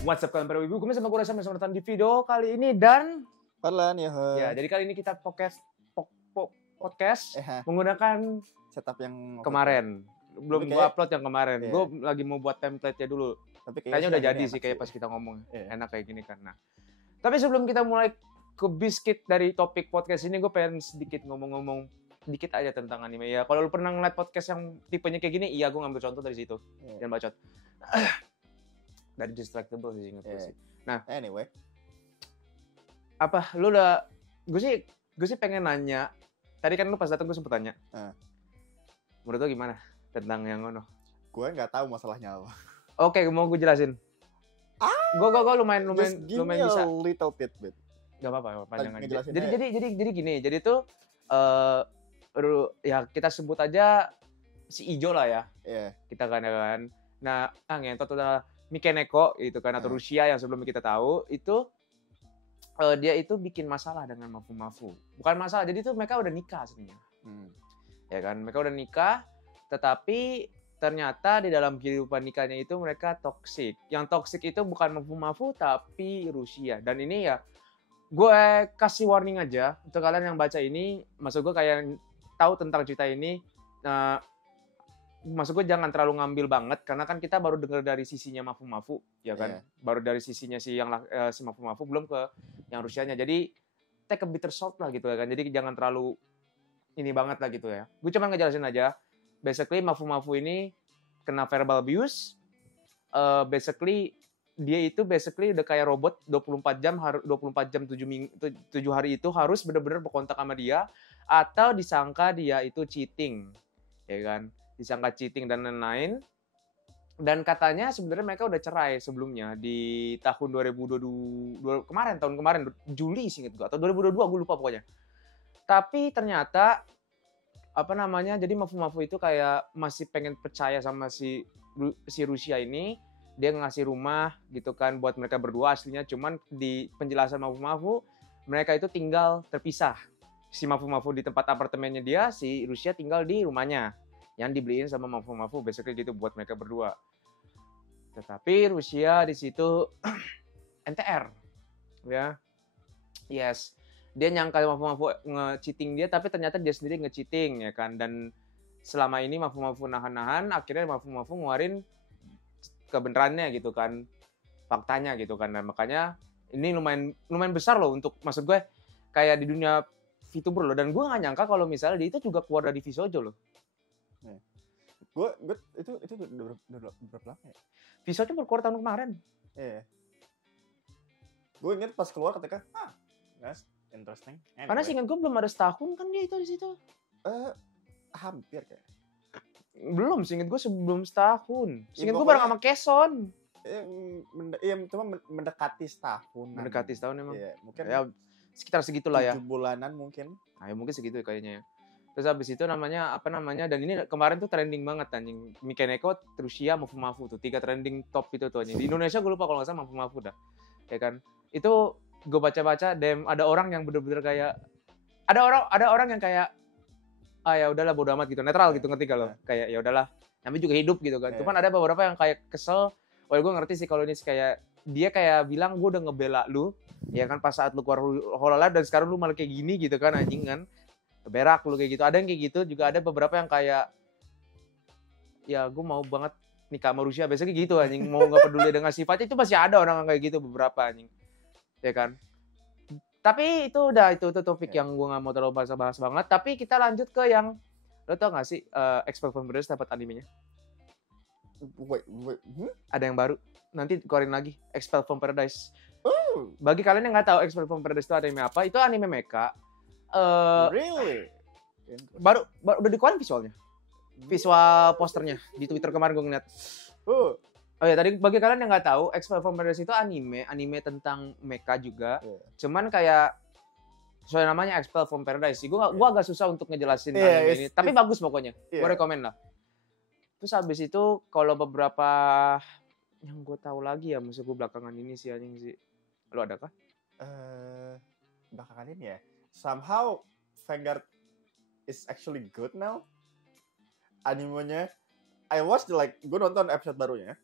What's up kalian para wibu, kami sama gue Rasa menonton di video kali ini dan Pelan ya. ya jadi kali ini kita podcast menggunakan Setup yang kemarin belum gue upload yang kemarin. Iya. Gue lagi mau buat template-nya dulu. Tapi kayaknya udah jadi sih kayak pas kita ngomong. Iya. Enak kayak gini kan. Nah, tapi sebelum kita mulai ke biscuit dari topik podcast ini, gue pengen sedikit ngomong-ngomong dikit aja tentang anime. Ya kalau lu pernah ngeliat podcast yang tipenya kayak gini, iya gue ngambil contoh dari situ. Iya. Dan bacot. Dari Distractable sih ingat gue sih. Nah, anyway, apa lu udah gue sih pengen nanya. Tadi kan lu pas datang gue sempet tanya. Menurut lu gimana tentang yang ono? gue nggak tahu masalahnya apa. Oke, mau gue jelasin. Gue lumayan Just give me bisa. a little tidbit. Gak apa-apa, panjang aja. Ngejelasin Jadi gini. Jadi tuh ya kita sebut aja si Ijo lah ya. Iya. Kita kan. Nah, ngentot udah Mikeneko gitu kan, atau Rusia yang sebelum kita tahu itu dia itu bikin masalah dengan Mafu-Mafu. Bukan masalah, jadi tuh mereka udah nikah sebenarnya. Ya kan, mereka udah nikah, tetapi ternyata di dalam kehidupan nikahnya itu mereka toksik. Yang toksik itu bukan Mafu-Mafu tapi Rusia. Dan ini ya gue kasih warning aja untuk kalian yang baca ini, maksud gue kayak tahu tentang cerita ini. Maksud gue jangan terlalu ngambil banget karena kan kita baru dengar dari sisinya Mafu-Mafu ya kan. Baru dari sisinya si Mafu-Mafu belum ke yang Rusianya. Jadi take a bitter salt lah gitu ya kan. Jadi jangan terlalu ini banget lah gitu ya. Gue cuma ngejelasin aja. Basically Mafu-Mafu ini kena verbal abuse. Basically dia itu udah kayak robot 24 jam 7 hari itu harus benar-benar berkontak sama dia atau disangka dia itu cheating. Ya kan? Disangka cheating dan lain-lain. Dan katanya sebenarnya mereka udah cerai sebelumnya di tahun 2022 tahun kemarin Juli seinget gue atau 2022 gue lupa pokoknya. Tapi ternyata jadi Mafu-Mafu itu kayak masih pengen percaya sama si Rusia ini. Dia ngasih rumah gitu kan buat mereka berdua aslinya, cuman di penjelasan Mafu-Mafu mereka itu tinggal terpisah. Si Mafu-Mafu di tempat apartemennya dia, si Rusia tinggal di rumahnya yang dibeliin sama Mafu-Mafu, basically gitu buat mereka berdua. Tetapi Rusia di situ NTR, ya, yes, dia nyangka Mafu-Mafu nge-cheating dia, tapi ternyata dia sendiri nge-cheating ya kan. Dan selama ini Mafu-Mafu nahan-nahan, akhirnya Mafu-Mafu ngeluarin kebenarannya gitu kan, faktanya gitu kan. Dan makanya ini lumayan besar loh untuk, maksud gue kayak di dunia VTuber loh. Dan gue nggak nyangka kalau misalnya dia itu juga keluar dari Vshoujo loh. Gue itu udah berapa lama ya? Vshoujo baru keluar tahun kemarin. Iya. Gue inget pas keluar ketika that's interesting. Anyway. Karena seingat gue belum ada setahun kan dia itu di situ. Hampir kayak. Belum, seingat gue sebelum setahun. Seingat gue bareng sama Keson. Cuma mendekati setahun. Mendekati setahun emang. Iya, mungkin ya sekitar segitulah ya. 7 bulanan mungkin. Nah, ya mungkin segitu kayaknya ya. Terus habis itu namanya dan ini kemarin tuh trending banget anjing. Mikeneko, Rusia, Mafu-Mafu tuh 3 trending top itu tuh anjing. Di Indonesia gue lupa kalau nggak salah Mafu-Mafu dah. Ya kan? Itu gue baca-baca ada orang yang bener-bener kayak ada orang yang kayak ya udahlah bodo amat gitu, netral gitu, ngerti kalau kayak ya udahlah, namanya juga hidup gitu kan. Cuman ada beberapa yang kayak kesel. Gue ngerti sih kalau ini kayak dia kayak bilang gue udah ngebela lu, ya kan pas saat lu keluar Hololive dan sekarang lu malah kayak gini gitu kan anjing kan. Berak lu kayak gitu. Ada yang kayak gitu, juga ada beberapa yang kayak ya gue mau banget nikah sama Rusia, biasanya gitu anjing, mau nggak peduli dengan sifatnya. Itu masih ada orang kayak gitu beberapa anjing, ya kan. Tapi itu topik yang gue nggak mau terlalu bahas banget. Tapi kita lanjut ke yang lo tau nggak sih Expel from Paradise dapat animenya? Wait. Ada yang baru, nanti keluarin lagi Expel from Paradise. Bagi kalian yang nggak tahu Expel from Paradise itu anime apa, itu anime mecha. Really? Baru udah dikeluarin visual posternya di Twitter kemarin gue ngeliat. Oh ya, tadi bagi kalian yang nggak tahu, Expel from Paradise itu anime tentang mecha juga. Cuman kayak soal namanya Expel from Paradise. Gue agak susah untuk ngejelasin anime ini, tapi bagus pokoknya. Gue rekomen lah. Terus habis itu kalau beberapa yang gue tahu lagi ya, maksud gue belakangan ini sih anjing sih. Lo ada kah? Belakangan ini ya. Somehow Vanguard is actually good now. Animenya, I watched gue nonton episode barunya,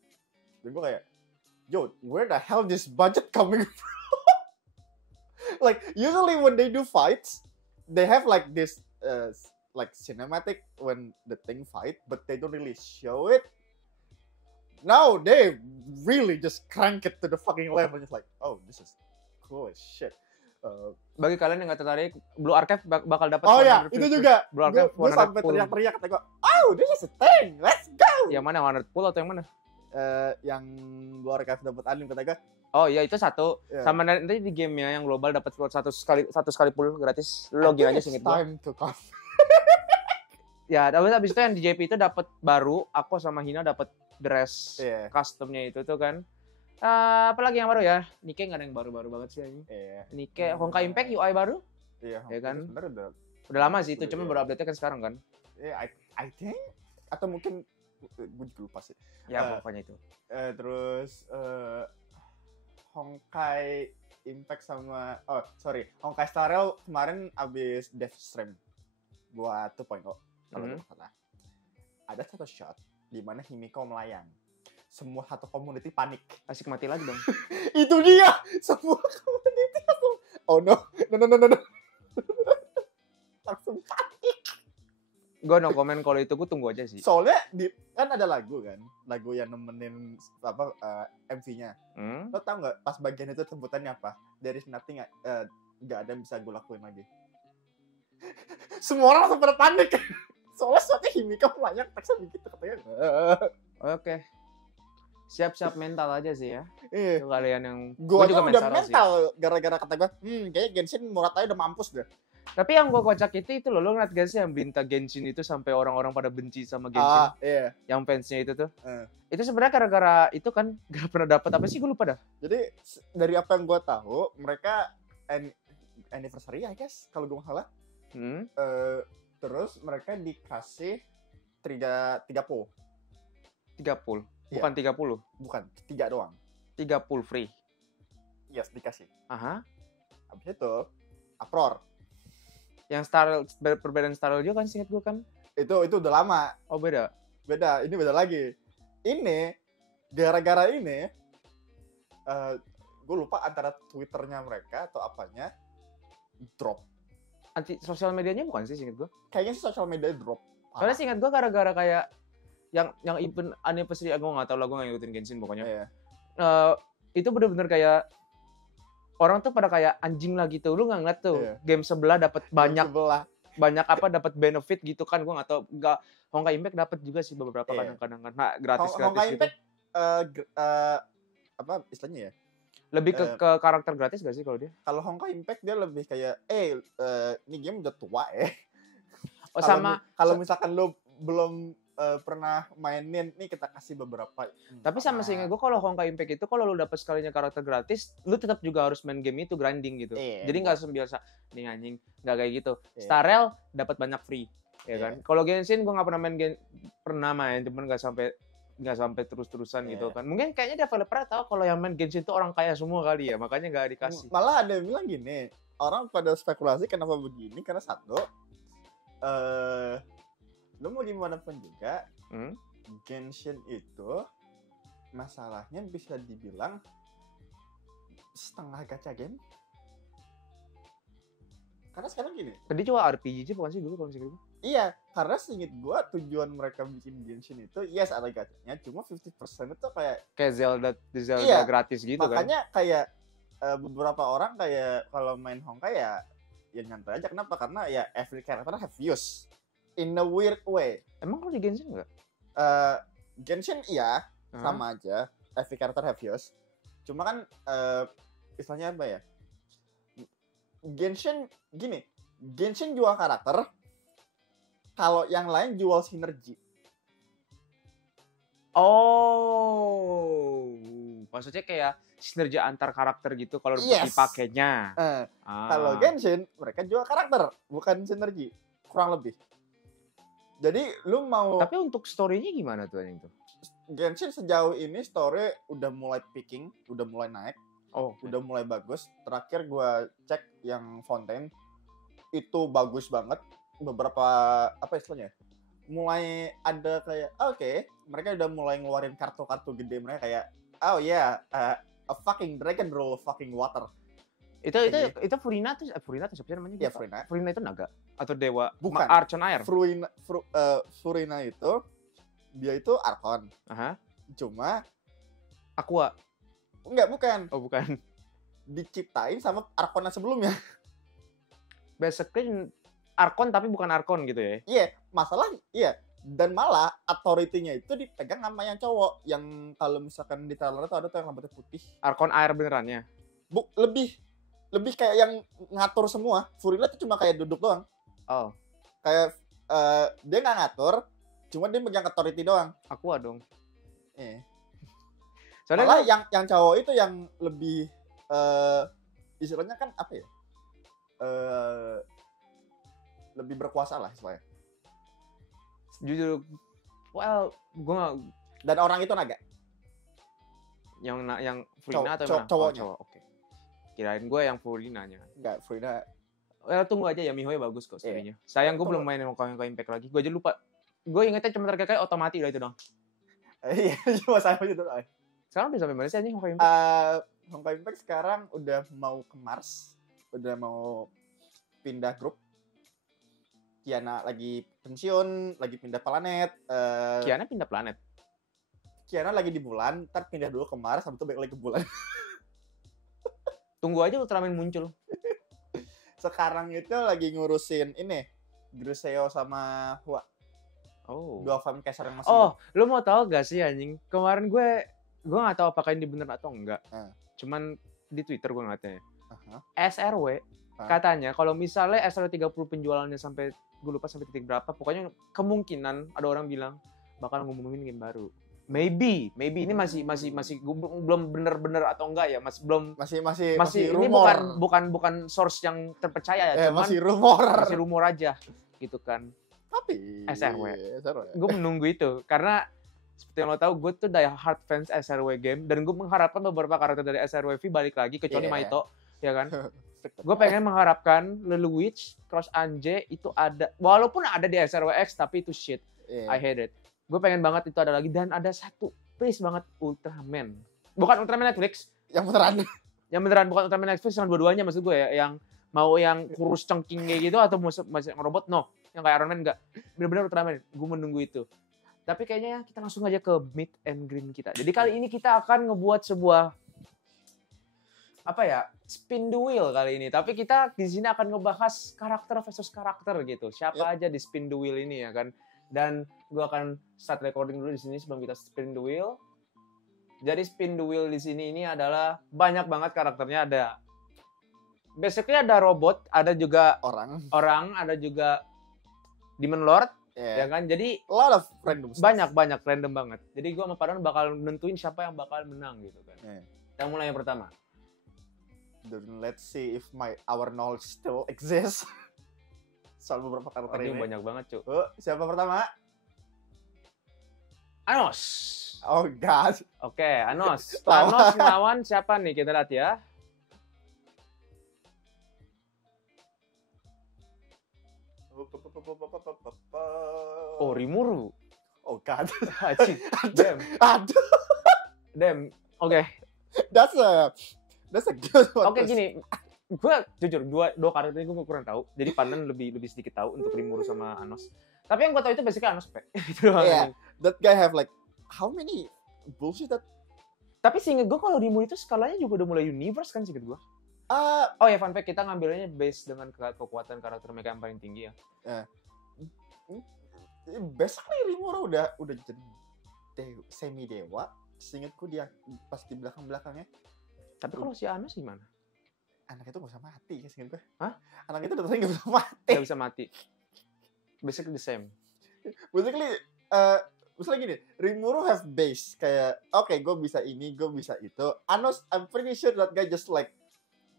dan gue kayak, yo, where the hell this budget coming from? Like usually when they do fights, they have like this like cinematic when the thing fight, but they don't really show it. Now they really just crank it to the fucking level. Just like, oh, this is cool as shit. Bagi kalian yang nggak tertarik, Blue Archive bakal dapat. Oh ya, itu juga. Blue Archive Gue sampai teriak-teriak kata gue, oh, this is a thing, let's go. Yang mana, Warner Pool atau yang mana? Yang Blue Archive dapat anime kata gue. Oh iya, itu satu. Yeah. Sama nanti di gamenya yang global dapat satu sekali pool gratis. Lu login aja singkat gue. Time to come. Ya, tapi habis itu yang di JP itu dapat baru. Aku sama Hina dapat dress customnya itu tuh kan. Apalagi yang baru ya? Nikkei nggak ada yang baru-baru banget sih ini. Nikkei, Honkai Impact UI baru? Iya, ya kan? Udah lama sih itu, cuma baru update-nya kan sekarang kan. I think atau mungkin gue juga lupa sih. Ya pokoknya itu. Terus Honkai Impact sama Honkai Star Rail kemarin abis Death Stream buat 2.0 kalau nggak salah. Ada satu shot di mana Himiko melayang. Semua satu community panik. Asik mati lagi dong. Itu dia. Semua community langsung, oh no. Langsung panik. Gue no comment kalau itu, gue tunggu aja sih. Soalnya kan ada lagu yang nemenin MV-nya. Lo tau nggak pas bagian itu sebutannya apa? There is nothing, nggak ada yang bisa gue lakuin lagi. Semua orang langsung pada panik. Soalnya suatu Himiko melayang teksnya begitu katanya. Oke. Siap-siap mental aja sih ya. Iya. Kalian yang gue juga udah mental sih. Gara-gara kata gue, kayaknya Genshin Murata udah mampus deh. Tapi yang gue kocak itu lo ngeliat gak sih yang berita Genshin itu sampai orang-orang pada benci sama Genshin? Iya. Yang fansnya itu tuh. Itu sebenarnya gara-gara itu kan gak pernah dapat apa sih, gue lupa dah. Jadi dari apa yang gue tahu, mereka anniversary I guess kalau gue nggak salah. Terus mereka dikasih 3 pool. 3 pool. Bukan 30. Bukan, 3 doang. 3 pool free. Yes, dikasih. Aha. Habis itu Uproar. Yang perbedaan style juga kan, singkat gue kan. Itu udah lama. Oh, beda. Ini beda lagi. Ini gara-gara ini gue lupa antara Twitternya mereka atau apanya drop. Anti sosial medianya bukan sih, singkat gue. Kayaknya sih sosial media drop. Soalnya singkat gue gara-gara kayak yang event anniversary, gue nggak tahu lah, gue nggak ngikutin Genshin pokoknya. Itu bener-bener kayak orang tuh pada kayak anjing lah gitu. Lu nggak ngeliat tuh game sebelah dapat banyak apa, dapat benefit gitu kan. Gue nggak tahu, nggak Honkai Impact dapat juga sih beberapa kadang-kadang kan. Nah, gratis Honkai gitu. Impact apa istilahnya ya? Lebih ke karakter gratis gak sih kalau dia? Kalau Honkai Impact dia lebih kayak ini game udah tua ya. Oh, sama kalau misalkan lu belum pernah mainin, nih kita kasih beberapa. Tapi sama seingat gue kalau Honkai Impact itu kalau lu dapet sekalinya karakter gratis, lu tetap juga harus main game itu grinding gitu. Jadi nggak biasa nih anjing, nggak kayak gitu. Star Rail dapat banyak free, ya kan. Kalau Genshin gue nggak pernah main, cuman nggak sampai terus-terusan gitu kan. Mungkin kayaknya developer tahu kalau yang main Genshin itu orang kaya semua kali ya, makanya nggak dikasih. Malah ada yang bilang gini, orang pada spekulasi kenapa begini, karena satu, lu mau gimana pun juga, Genshin itu masalahnya bisa dibilang setengah gacha game. Karena sekarang gini. Tadi cuma RPG aja bukan sih dulu kalau misalnya gitu? Iya, karena seinget gua tujuan mereka bikin Genshin itu, yes ada gachanya, cuma 50% itu kayak Zelda gratis gitu makanya kan. Makanya kayak beberapa orang kayak kalau main Honkai ya nyantai aja. Kenapa? Karena ya every character have use in a weird way. Emang kalau di Genshin enggak? Genshin iya, sama aja. Every character have use. Cuma kan istilahnya apa ya? Genshin gini, Genshin jual karakter, kalau yang lain jual sinergi. Oh, maksudnya kayak sinergi antar karakter gitu kalau dipakainya. Kalau Genshin mereka jual karakter, bukan sinergi, kurang lebih. Jadi lu mau. Tapi untuk story-nya gimana tuh yang itu? Genshin sejauh ini story udah mulai peaking, udah mulai naik. Udah mulai bagus. Terakhir gue cek yang Fontaine itu bagus banget. beberapa apa istilahnya? Mulai ada kayak oke, mereka udah mulai ngeluarin kartu-kartu gede mereka kayak oh yeah, a fucking dragon roll fucking water. Itu Furina tuh siapa sih namanya? Ya Furina. Furina itu naga atau dewa? Bukan. Archon air. Furina itu dia itu Archon. Aha. Cuma Aqua. bukan. Oh, bukan. Diciptain sama Archon sebelumnya. Basically Archon tapi bukan Archon gitu ya. Iya, masalah iya. Dan malah authority-nya itu dipegang sama yang cowok. Yang kalau misalkan di trailer itu ada tuh yang rambutnya putih. Archon air benerannya. Lebih kayak yang ngatur semua. Furina tuh cuma kayak duduk doang. Oh. Kayak dia nggak ngatur, cuma dia megang authority doang. Aqua dong. Soalnya malah yang cowok itu yang lebih istilahnya kan apa ya? Lebih berkuasa lah istilahnya. Jujur, well, gue dan orang itu naga. Yang Furina atau cowoknya. Oh, oke. Kirain gue yang Furinanya. Enggak, Furina. Tunggu aja ya, Mihoyo bagus kok story-nya. Sayang gue belum main Honkai Impact lagi. Gue aja lupa. Gue ingetnya cuma terkait otomatis udah itu dong. Iya, cuma sama itu doang. Sekarang udah sampai mana sih anjing Honkai Impact? Honkai Impact sekarang udah mau ke Mars. Udah mau pindah grup. Kiana lagi pensiun, lagi pindah planet. Kiana pindah planet? Kiana lagi di bulan, ntar pindah dulu ke Mars, habis itu balik lagi ke bulan. Tunggu aja Ultraman muncul. Sekarang itu lagi ngurusin ini, Griseo sama Hua. Oh. Dua fan caster yang masih. Oh, lu mau tahu gak sih anjing? Kemarin gue gak tahu apakah ini bener atau enggak. Cuman di Twitter gue ngeliatnya. SRW katanya kalau misalnya SRW 30 penjualannya sampai gue lupa sampai titik berapa, pokoknya kemungkinan ada orang bilang bakal ngumumin game baru. Maybe ini masih belum bener atau enggak ya, masih ini rumor. bukan source yang terpercaya ya, cuman masih rumor aja gitu kan. Tapi SRW. Gue menunggu itu karena seperti yang lo tahu gue tuh hard fans SRW game dan gue mengharapkan beberapa karakter dari SRW V balik lagi kecuali Maito, ya kan? Gue pengen mengharapkan Lelouch, Cross Anje itu ada, walaupun ada di SRWX tapi itu shit. I hate it. Gue pengen banget itu ada lagi dan ada satu, please banget Ultraman. Bukan Ultraman Netflix. Yang beneran bukan Ultraman Netflix, yang dua-duanya maksud gue ya, yang mau yang kurus cengking kayak gitu atau masih robot, no. Yang kayak Iron Man enggak. Bener-bener Ultraman. Gue menunggu itu. Tapi kayaknya kita langsung aja ke meet and green kita. Jadi kali ini kita akan ngebuat sebuah spin the wheel kali ini. Tapi kita di sini akan ngebahas karakter versus karakter gitu. Siapa aja di spin the wheel ini ya kan. Dan gue akan start recording dulu di sini sebelum kita spin the wheel. Jadi spin the wheel di sini ini adalah banyak banget karakternya. Ada basically ada robot, ada juga orang, ada juga Demon Lord, ya kan. Jadi a lot of random stuff. Banyak random banget. Jadi gue sama Padon bakal nentuin siapa yang bakal menang gitu kan. Kita mulai yang pertama. Then let's see if our knowledge still exists. Soal beberapa karakter ini. Banyak banget, Cuk. Siapa pertama? Anos. Oh God. Oke, Anos. Anos melawan siapa nih? Kita lihat ya. Oh, Rimuru. Oh God. Damn. Oke. That's a good one. Oke, gini. Gue jujur dua karakter ini gue kurang tahu. Jadi Pandan lebih sedikit tahu untuk Rimuru sama Anos. Tapi yang gue tahu itu basically Anos, Pe. Itu doang. Yeah. That guy have like how many bullshit that. Tapi seinget gue kalau Rimuru itu skalanya juga udah mulai universe kan seinget gue. Oh ya, fun fact, kita ngambilnya based dengan kekuatan karakter mereka yang paling tinggi ya. Basically Rimuru udah jadi semi dewa. Seingetku dia pas di belakangnya. Tapi kalau si Anos gimana? Anak itu gak bisa mati kan seinget gue. Hah? Anak itu udah gak bisa mati. Gak bisa mati. Basically the same. Basically misalnya gini, Rimuru have base kayak oke, gue bisa ini, gue bisa itu. Anos, I'm pretty sure that guy just like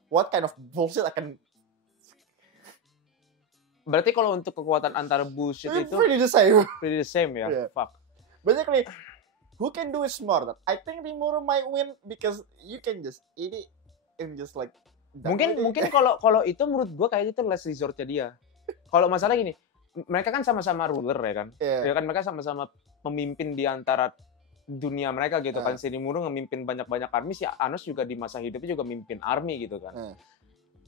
what kind of bullshit I can. Berarti kalau untuk kekuatan antara bullshit itu pretty the same ya. Yeah. Fuck. Basically, who can do it smarter? I think Rimuru might win because you can just eat it and just like. Mungkin kalau itu menurut gue kayak itu last resortnya dia. Kalau masalah gini, mereka kan sama-sama ruler ya kan. Iya. Ya kan mereka sama-sama pemimpin di antara dunia mereka gitu kan. Nah. Si Rimuru ngemimpin banyak-banyak army, si Anos juga di masa hidupnya juga mimpin army gitu kan. Nah.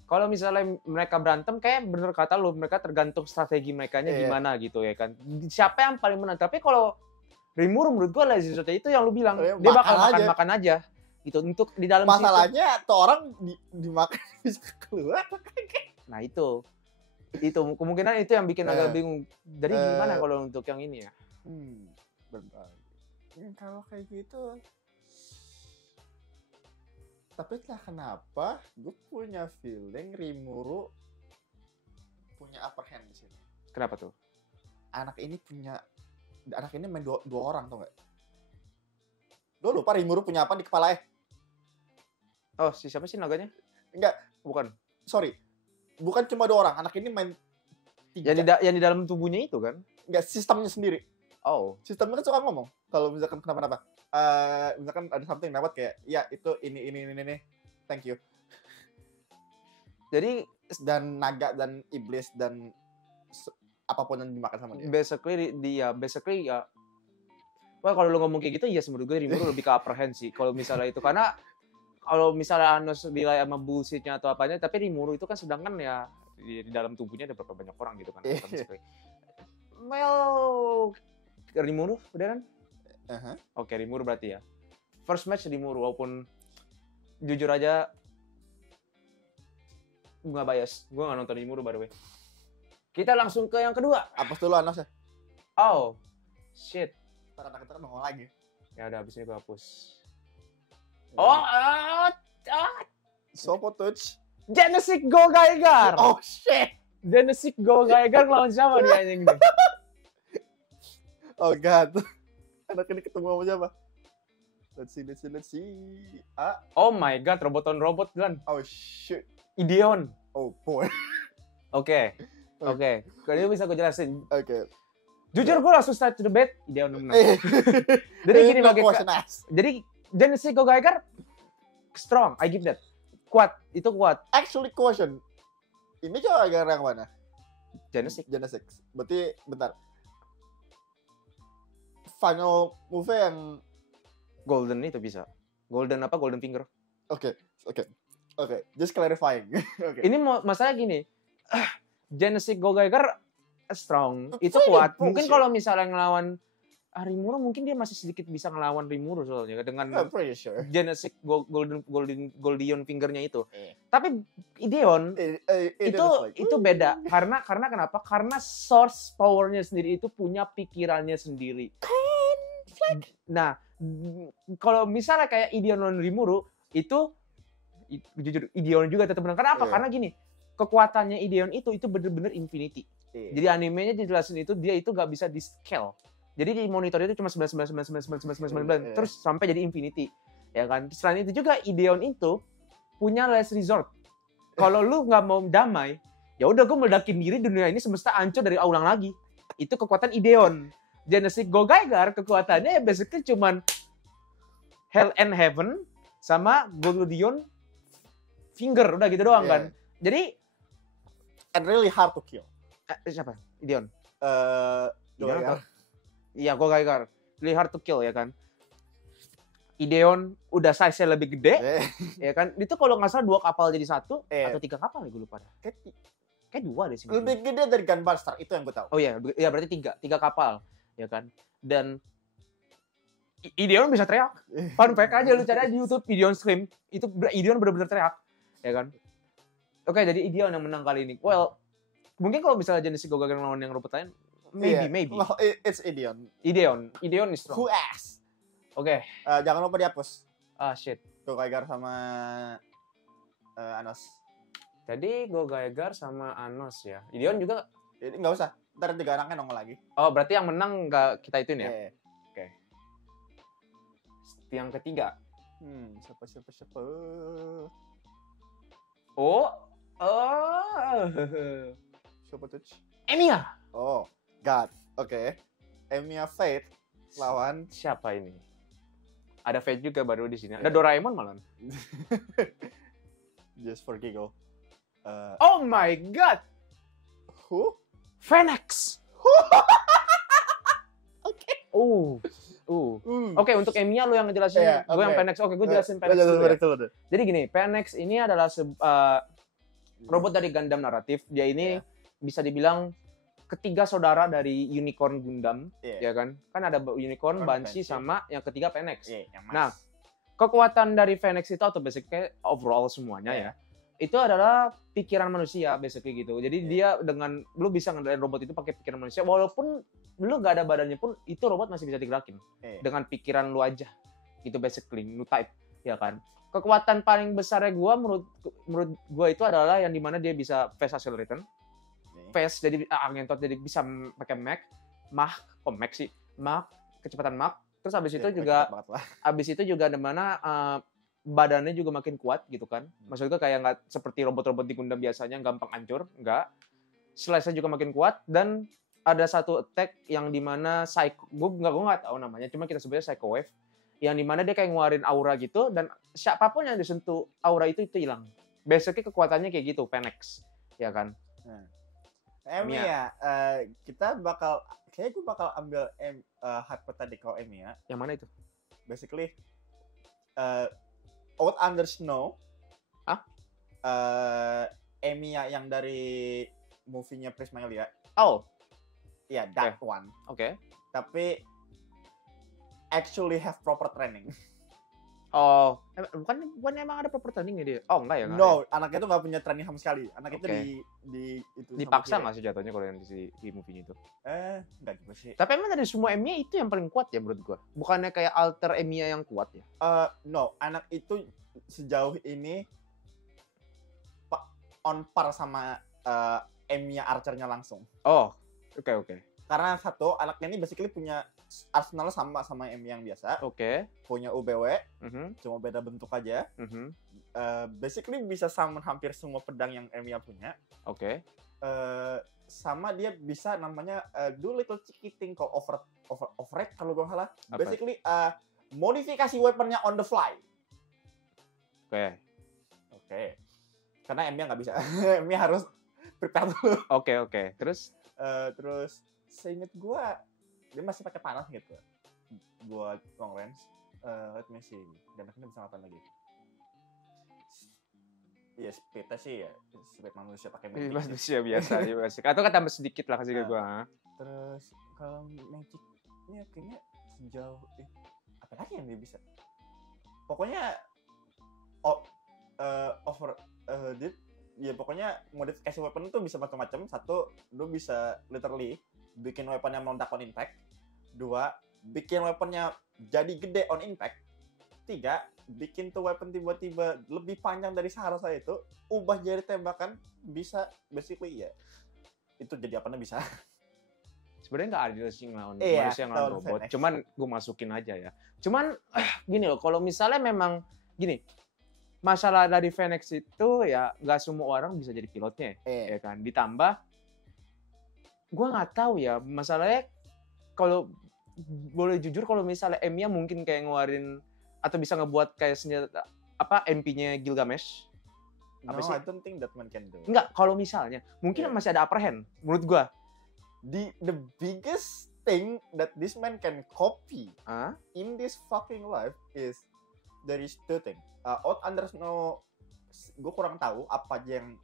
Kalau misalnya mereka berantem, kayak bener kata lu, mereka tergantung strategi merekanya Iya. gimana gitu ya kan. Siapa yang paling menang? Tapi kalau Rimuru menurut gua Lazy Zone itu yang lu bilang, Iya, dia bakal makan aja. makan aja gitu untuk di dalam situ. Masalahnya tuh orang dimakan bisa keluar. Nah itu kemungkinan itu yang bikin agak bingung. Jadi gimana kalau untuk yang ini ya? Bentar. Kalau kayak gitu, tapi entah kenapa gue punya feeling Rimuru punya upper hand di sini. Kenapa tuh? Anak ini main dua orang, tau nggak? Lo lupa Rimuru punya apa di kepala? Oh, siapa sih naganya? Enggak, Bukan. sorry. Bukan cuma 2 orang. Anak ini main 3. Yang di dalam tubuhnya itu kan? Enggak, sistemnya sendiri. Oh. Sistemnya kan suka ngomong. Kalau misalkan kenapa-napa. Misalkan ada something lewat kayak, ya itu ini. Thank you. Jadi Dan naga dan iblis dan apapun yang dimakan sama dia. basically ya. Wah, kalau lu ngomong kayak gitu ya menurut gue Rimuru lebih ke upper hand sih. Kalau misalnya itu karena kalau misalnya Anos nilai sama bullshit-nya atau apanya, tapi Rimuru itu kan sedangkan ya di dalam tubuhnya ada berapa banyak orang gitu kan. Well, Rimuru udah kan? Oke, Rimuru berarti ya. First match Rimuru, walaupun jujur aja gue gak bias. Gue gak nonton Rimuru by the way. Kita langsung ke yang kedua. Hapus dulu Anos ya. Oh, shit. Ntar anak kita kan nongol lagi. Ya udah, abis ini gue hapus. Sopo touch. Genesis Go Gaigar. Oh shit. Genesis Go Gaigar lawan siapa dia anjing nih? Oh god. Anak ini ketemu sama siapa? Let's see. Oh my god, roboton robot kan. Oh shit. Ideon. Oh boy. Oke. Kalau bisa gue jelasin. Oke. Jujur gue langsung start to the bet, Ideon menang. Jadi gini jadi Genesis Go Gaigar strong, I give that. Kuat, itu kuat. Actually question. Ini coba gara yang mana? Genesis. Berarti bentar. Final move yang Golden itu bisa. Golden apa? Golden Finger. Oke. Just clarifying. Okay. Ini masalah gini. Genesis Go Gaigar strong, itu Pretty kuat. bullshit. Mungkin kalau misalnya ngelawan Rimuru, mungkin dia masih sedikit bisa ngelawan Rimuru soalnya dengan I'm pretty sure. Genesis Golden Fingernya itu. Tapi Ideon itu beda karena kenapa? Karena source powernya sendiri itu punya pikirannya sendiri. Nah, kalau misalnya kayak Ideon lawan Rimuru itu jujur Ideon juga tetap menang. Kenapa? Karena gini, kekuatannya Ideon itu bener-bener infinity. Jadi animenya dijelasin itu dia itu gak bisa di scale. Jadi di monitor itu cuma 9 terus sampai jadi infinity. Ya kan? Selain itu juga Ideon itu punya last resort. Kalau lu nggak mau damai, ya udah gue meledakin diri, dunia ini semesta hancur dari ulang lagi. Itu kekuatan Ideon. Genesis Go Gaigar kekuatannya ya basically cuman Hell and Heaven sama Golden Finger, udah gitu doang kan. Jadi and really hard to kill. Siapa? Ideon. Go Gaigar. Iya, Go Gaigar. Really hard to kill ya kan. Ideon udah size-nya lebih gede, ya kan. Itu kalau nggak salah 2 kapal jadi 1 atau 3 kapal ya gue lupa. Kayak 2 deh sih. Lebih gede dari Gunbuster, itu yang gue tahu. Oh iya, berarti 3 kapal, ya kan. Dan Ideon bisa teriak. Fun fact aja, lu cari aja di YouTube Ideon Scream, itu Ideon benar-benar teriak, ya kan. Oke, jadi Ideon yang menang kali ini. Well, mungkin kalau misalnya Genesis Go Gaigar lawan yang robot lain, maybe. Well, it's Ideon. Ideon is strong. Who ass? Oke. Jangan lupa dihapus. Shit. Go Gaigar sama Anos. Jadi Go Gaigar sama Anos ya. Ideon juga Nggak usah. Ntar 3 anaknya nongol lagi. Oh, berarti yang menang nggak kita ituin ya? Oke. Yang ketiga. Siapa? Siapa tuh? Emiya. Oh, God. Oke. Emiya Fate lawan Siapa ini? Ada Fate juga baru di sini. Ada Doraemon malah. Just for giggle. Oh my god. Who? Phoenix. Oke. Oke, untuk Emiya lu yang ngejelasin, Iya, gue yang oke. Phoenix. Oke, gue jelasin Phoenix dulu ya. dulu. Jadi gini, Phoenix ini adalah robot dari Gundam naratif. Dia ini bisa dibilang ketiga saudara dari Unicorn Gundam, ya kan? Kan ada Unicorn, Banshee, sama yang ketiga Phoenix. Nah, kekuatan dari Phoenix itu atau basically overall semuanya ya, itu adalah pikiran manusia basically gitu. Jadi dia dengan lu bisa ngendaliin robot itu pakai pikiran manusia, walaupun lu gak ada badannya pun itu robot masih bisa digerakin dengan pikiran lu aja gitu basically, lu type ya kan. Kekuatan paling besarnya gua menurut gua itu adalah yang dimana dia bisa fast accelerator, fast jadi ngentot, jadi bisa pakai Mach kecepatan Mach. Terus habis itu juga dimana badannya juga makin kuat gitu kan. Maksudnya kayak nggak seperti robot-robot di Gundam biasanya gampang hancur, enggak. Slash-nya juga makin kuat, dan ada satu attack yang dimana gue nggak tahu namanya, cuma kita sebutnya Psycho Wave, yang dimana dia kayak ngeluarin aura gitu, dan siapapun yang disentuh aura itu hilang. Basically kekuatannya kayak gitu, Phoenix, ya kan. Emiya, kayaknya gue bakal ambil hypothetical Emiya. Yang mana itu? Basically, Out Under Snow. Emiya yang dari movie-nya Prismalia. Oh. Ya, that one. Oke. Tapi actually have proper training. Oh, bukan emang ada proper training ya dia? Oh, enggak ya? No, anaknya itu nggak punya training sama sekali. Anak itu itu dipaksa nggak sih jatuhnya kalau yang di movie itu? Enggak juga sih. Tapi emang dari semua Emiya itu yang paling kuat ya menurut gua. Bukannya kayak alter Emiya yang kuat ya? No, anak itu sejauh ini on par sama Emiya Archer-nya langsung. Oh, oke. Karena satu, anaknya ini basically punya arsenal sama Emiya yang biasa. Oke. Punya UBW, cuma beda bentuk aja. Basically bisa summon hampir semua pedang yang Emiya punya. Oke. Sama dia bisa namanya do little cheeky thing called override kalau gue salah. Basically modifikasi weaponnya on the fly. Oke. Karena Emiya nggak bisa. Emiya harus prepare dulu. Oke. Terus seinget gue dia masih pakai panas gitu buat long range. Let me see. Dan akhirnya bisa ngapain lagi? Ya speednya sih ya speed manusia pakai magic. Manusia biasa aja basic. Atau kan tambah sedikit lah kasih ke gua. Terus kalau magicnya kayaknya sejauh apa lagi yang dia bisa? Pokoknya pokoknya modifikasi weapon itu bisa macam-macam. Satu, lu bisa literally bikin weapon yang meledak on impact. Dua, bikin weaponnya jadi gede on impact. Tiga, bikin tuh weapon tiba-tiba lebih panjang dari seharusnya itu, ubah jadi tembakan, bisa basically ya. Itu jadi apanya bisa. Sebenarnya nggak adil sih ngelawan manusia yang ngelawan robot. Cuman gue masukin aja ya. Cuman gini loh, kalau misalnya memang gini, masalah dari Phoenix itu ya nggak semua orang bisa jadi pilotnya, ya kan. Ditambah, gue nggak tahu ya masalahnya. Kalau boleh jujur, kalau misalnya Emiya mungkin kayak ngeluarin atau bisa ngebuat kayak senjata MP-nya Gilgamesh. I don't think that man can do. Enggak, kalau misalnya mungkin masih ada upper hand menurut gue. The biggest thing that this man can copy in this fucking life is there is two things. Out Under Snow, gue kurang tahu apa aja yang,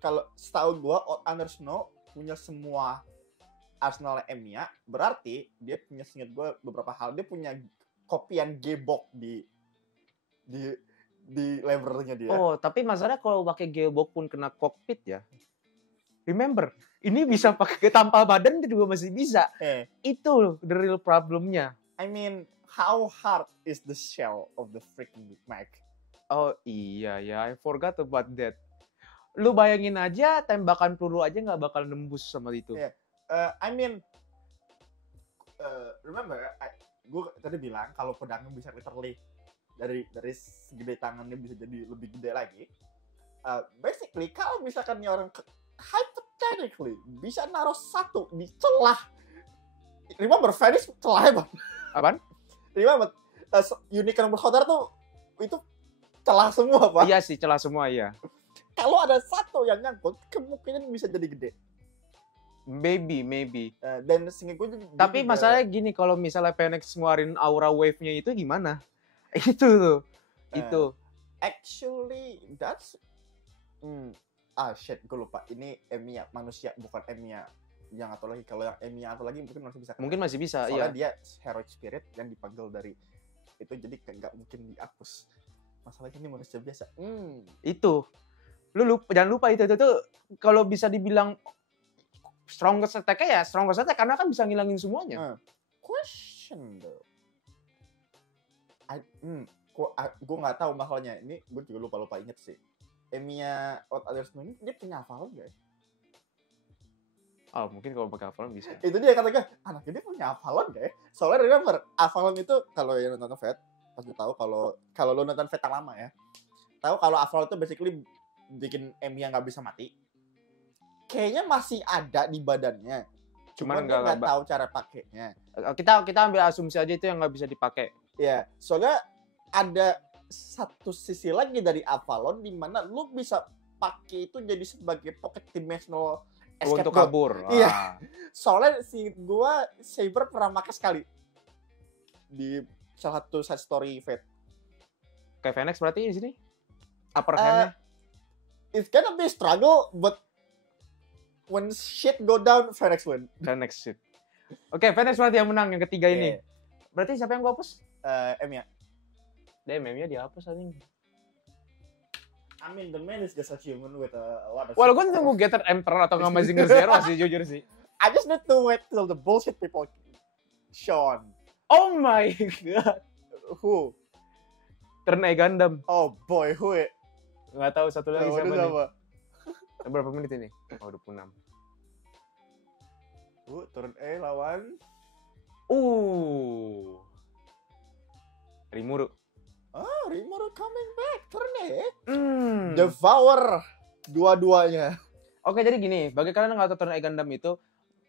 kalau setahu gue Out Under Snow punya semua arsenal Emiya, berarti dia punya, seingat gue beberapa hal, dia punya kopian G-Box di levernya dia. Oh, tapi masalahnya kalau pakai G-Box pun kena cockpit ya. Remember, ini bisa pakai tampal badan juga masih bisa. Itu the real problemnya. I mean, how hard is the shell of the freaking mech? Oh iya ya, I forgot about that. Lu bayangin aja tembakan peluru aja nggak bakal nembus sama itu. I mean, remember, gue tadi bilang kalau pedangnya bisa literally dari segede tangannya bisa jadi lebih gede lagi. Basically, kalau misalkan nih orang hypothetically bisa naruh satu di celah, remember Phoenix celahnya bang? Apaan? Remember, Unicorn Bersaudara tuh itu celah semua pak? Iya sih, celah semua iya. Kalau ada satu yang nyangkut, kemungkinan bisa jadi gede. Maybe. Dan sehingga gue Tapi masalahnya gini, kalau misalnya Phoenix ngeluarin aura wave-nya itu gimana? Itu tuh. Itu. Actually, that's shit, gue lupa. Ini Emiya manusia, bukan Emiya yang atau lagi. Kalau yang Emiya atau lagi mungkin masih bisa. Mungkin masih bisa, soalnya iya. dia heroic spirit yang dipanggil dari itu, jadi nggak mungkin dihapus. Masalahnya ini manusia biasa. Itu. Jangan lupa itu kalau bisa dibilang strongest attack-nya ya strongest attack karena kan bisa ngilangin semuanya. Question though. Gue nggak tahu masalahnya. Ini gue juga lupa inget sih. Emiya Out Others ini dia punya hafalan gak ya? Oh, mungkin kalau pakai hafalan bisa. Itu dia katakan, anaknya dia punya hafalan gak ya? Soalnya remember, hafalan itu kalau yang nonton Fate pasti tahu, kalau lo nonton Fate yang lama ya, tahu kalau hafalan itu basically bikin Emiya nggak bisa mati. Kayaknya masih ada di badannya, cuman dia nggak tahu cara pakainya. Kita ambil asumsi aja itu yang nggak bisa dipakai. Ya, soalnya ada satu sisi lagi dari Avalon di mana lu bisa pakai itu jadi sebagai pocket dimensional escape untuk kabur. Iya. Soalnya Saber pernah pakai sekali di salah satu side story Fate. Kayak Phoenix berarti di sini upper hand-nya. It's gonna be struggle, but when shit go down, Phoenix win. Phoenix shit. Oke, Phoenix berarti yang menang yang ketiga ini. Berarti siapa yang gua hapus? Emiya. Emiya dihapus aja. I mean, the man is just a human with a lot of... Walau gue nunggu Getter Emperor atau Amazing Zero sih, jujur sih. I just need to wait till the bullshit people shown. Oh my god. Who? Turn A Gundam. Oh boy, who it? Nggak tahu satu lagi siapa nih. Apa? Berapa menit ini? Oh, 26. Turn A lawan... Rimuru. Rimuru coming back, turn A. Devour dua-duanya. Oke, jadi gini, bagi kalian yang nggak tahu Turn A Gundam itu,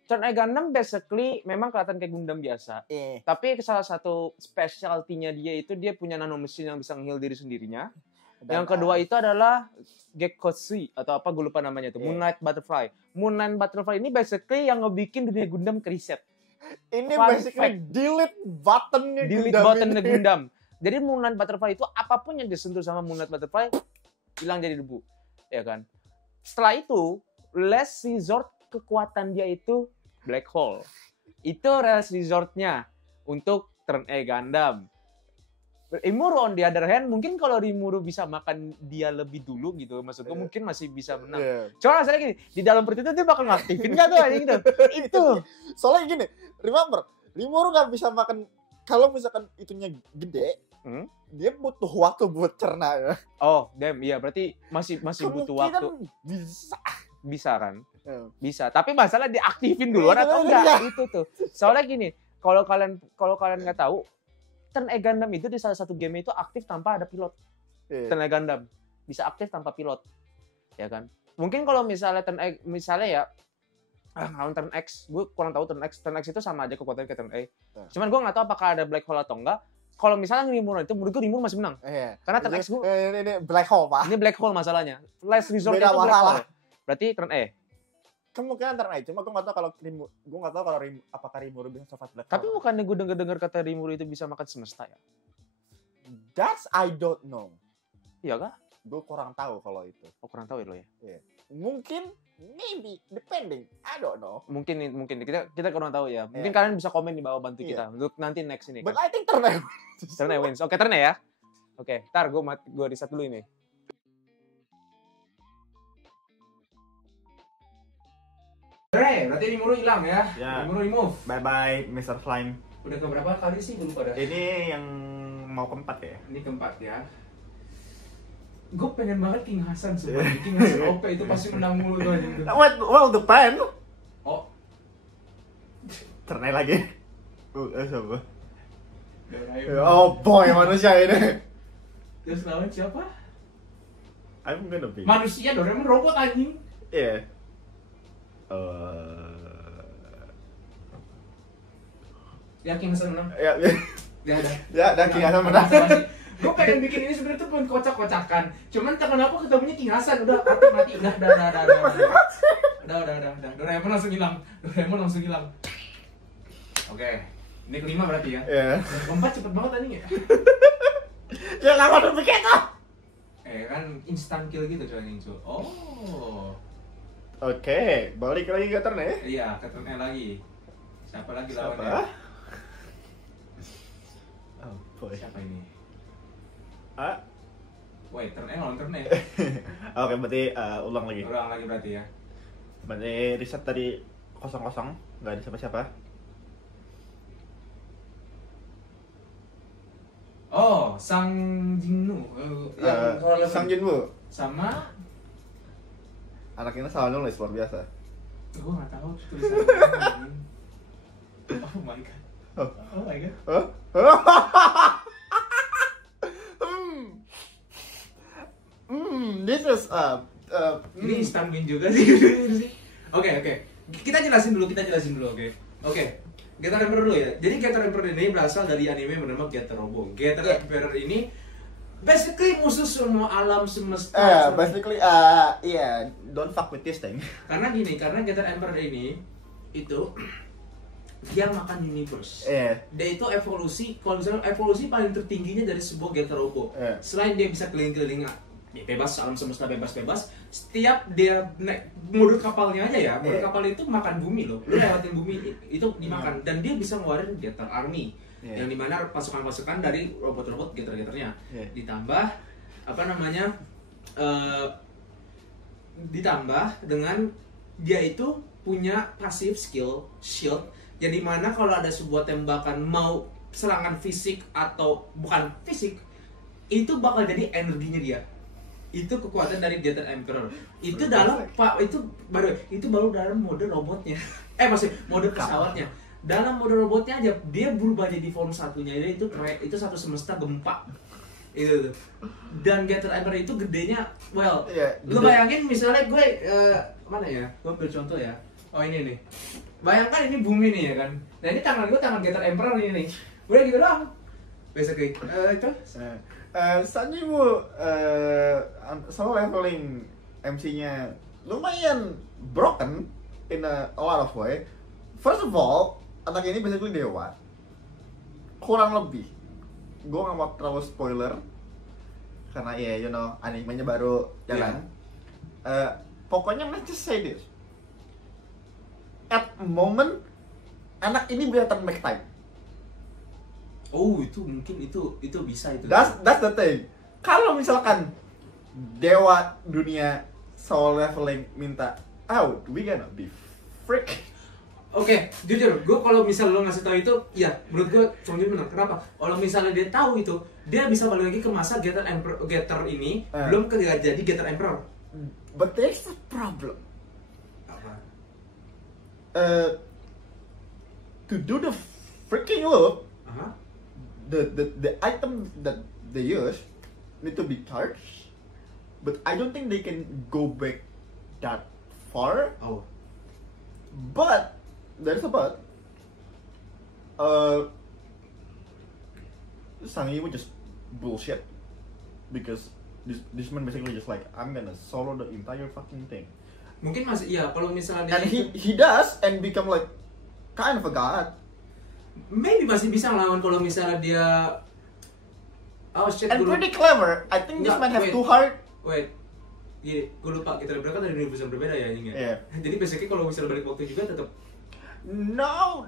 Turn A Gundam basically memang kelihatan kayak Gundam biasa. Tapi salah satu specialty-nya dia itu dia punya nano mesin yang bisa nge-heal diri sendirinya. Dan yang kedua itu adalah Gekkosui atau apa gue lupa namanya itu, Moonlight Butterfly. Moonlight Butterfly ini basically yang ngebikin dunia Gundam kereset. Ini basically delete button-nya Gundam. Jadi Moonlight Butterfly itu apapun yang disentuh sama Moonlight Butterfly hilang jadi debu, ya kan? Setelah itu, last resort kekuatan dia itu Black Hole. Itu last resort-nya untuk Turn A Gundam. Rimuru on the other hand, mungkin kalau Rimuru bisa makan dia lebih dulu gitu, maksud gue mungkin masih bisa menang. Cuma masalahnya gini, di dalam perut itu dia bakal ngaktifin nggak tuh anjing gitu. Itu. Soalnya gini, remember, Rimuru nggak bisa makan, kalau misalkan itunya gede, dia butuh waktu buat cerna ya. Oh, damn, iya berarti masih butuh waktu. Bisa kan? Bisa. Tapi masalah diaktifin duluan atau enggak? Itu tuh. Soalnya gini, kalau kalian nggak tahu, Turn A Gundam itu di salah satu game itu aktif tanpa ada pilot. Turn A Gundam bisa aktif tanpa pilot, ya kan? Mungkin kalau misalnya ya, lawan Turn X, gue kurang tahu Turn X itu sama aja kekuatannya kayak Turn A. Cuman gue nggak tahu apakah ada black hole atau enggak. Kalau misalnya Rimuru itu, menurut gue Rimuru masih menang. Karena Turn X gue... Ini black hole, Pak. Ini black hole masalahnya. Last resort itu black hole. Berarti Turn A. Kemungkinan Turn A, cuma gue nggak tahu kalau apakah Rimuru bisa survive black hole. Tapi bukannya gue dengar kata Rimuru itu bisa makan semesta ya? That's I don't know. Iya kah? Gue kurang tahu kalau itu. Oh, kurang tahu ya lo ya? Mungkin, maybe, depending. I don't know. Mungkin kita kurang tahu ya. Mungkin kalian bisa komen di bawah, bantu kita untuk nanti next ini. But I think Turn A wins. Turn A wins. Oke, Turn A ya. Oke, ntar gue riset dulu ini. Berarti Rimuru hilang ya? Rimuru remove. Bye-bye, Mr. Slime. Udah keberapa kali sih? Gue lupa dah. Ini yang mau keempat ya? Ini keempat ya. Gue pengen banget King Hasan sebenarnya. King Hasan OP itu pasti menang mulu tuh aja. Well, the pen. Oh. Turn A lagi. Siapa? Oh boy, manusia ini. Terus lawan siapa? I'm gonna be. Manusia, Doraemon robot anjing. Iya. Ya King Hasan menang. Dan King Hasan menang. Gue pengen bikin ini sebenarnya tuh kocak-kocakan. Cuman kenapa ketemunya King Hasan? Udah mati. Udah. Udah. Doraemon langsung hilang. Oke. Ini kelima berarti ya? Iya. Keempat cepet banget anjing ya? Ya lama udah pikir kok. Kan instant kill gitu coy Ninja. Oh. Oke, balik lagi ke turn ya? Iya, ke turn E lagi. Siapa lagi Siapa? lawannya? Oh boy. Siapa ini? Wait, turn E lawan turn E. Oke, berarti ulang lagi. Ulang lagi berarti ya. Berarti riset tadi kosong-kosong, nggak ada siapa-siapa. Oh, Sang Jinwoo. Sang Jinwoo. Sama Anak ini salah nulis luar biasa. gue nggak tahu tulisannya. Oh my god. Oh my god. This is Ini instant win juga sih. Oke. Kita jelasin dulu, oke. Getter Emperor dulu ya. Jadi Getter Emperor ini berasal dari anime bernama Getter Robo. Getter Emperor ini basically musuh semua alam semesta. Basically don't fuck with this thing. Karena Getter Emperor ini itu dia makan universe. Dia itu evolusi, kalau misalnya evolusi paling tertingginya dari sebuah Getter Robo. Selain dia bisa keliling-keliling bebas, alam semesta bebas, setiap dia naik mode kapalnya aja ya, mode kapal itu makan bumi loh, lu lewatin bumi itu dimakan, dan dia bisa ngeluarin Getter Army, yang dimana pasukan-pasukan dari robot-robot Getter-Getternya, ditambah ditambah dengan dia itu punya passive skill shield, yang dimana kalau ada sebuah tembakan mau serangan fisik atau bukan fisik, itu bakal jadi energinya dia. Itu kekuatan dari Getter Emperor. Itu baru dalam mode robotnya. Maksudnya mode pesawatnya. Dalam mode robotnya aja dia berubah jadi form satunya, itu satu semesta gempa. Itu. Dan Getter Emperor itu gedenya lu bayangin misalnya gue mana ya? Gue ambil contoh ya. Oh ini nih. Bayangkan ini bumi nih ya kan. Nah ini tangan gue tangan Getter Emperor ini nih. Udah gitu doang. Basically itu Sang Jinwoo solo leveling MC-nya lumayan broken in a lot of way. First of all, anak ini basically dewa. Kurang lebih. Gue gak mau terlalu spoiler karena animenya baru jalan. Pokoknya let's just say this. At moment, anak ini bisa turn back time. Oh, itu mungkin itu bisa itu. That's the thing. Kalau misalkan dewa dunia soul leveling minta out, we gonna be freak. Oke, jujur, gue kalau misalnya lo ngasih tahu itu, ya menurut gue cuma benar. Kenapa? Kalau misalnya dia tahu itu, dia bisa balik lagi ke masa Getter ini, belum jadi Getter Emperor. But there's a problem. Apa? To do the freaking loop, Uh-huh. the item that they use need to be charged, but I don't think they can go back that far. Oh. But there's a but. Sang Jinwoo just bullshit because this man basically just like, I'm gonna solo the entire fucking thing. Mungkin masih kalau misalnya And he does and become like kind of a god. Maybe masih bisa ngelawan kalau misalnya dia and pretty clever. I think this man have two heart. Gue lupa, kita berangkat dari universe yang berbeda ya anjing ya. Yeah. Jadi basically kalau misalnya balik waktu juga tetap No.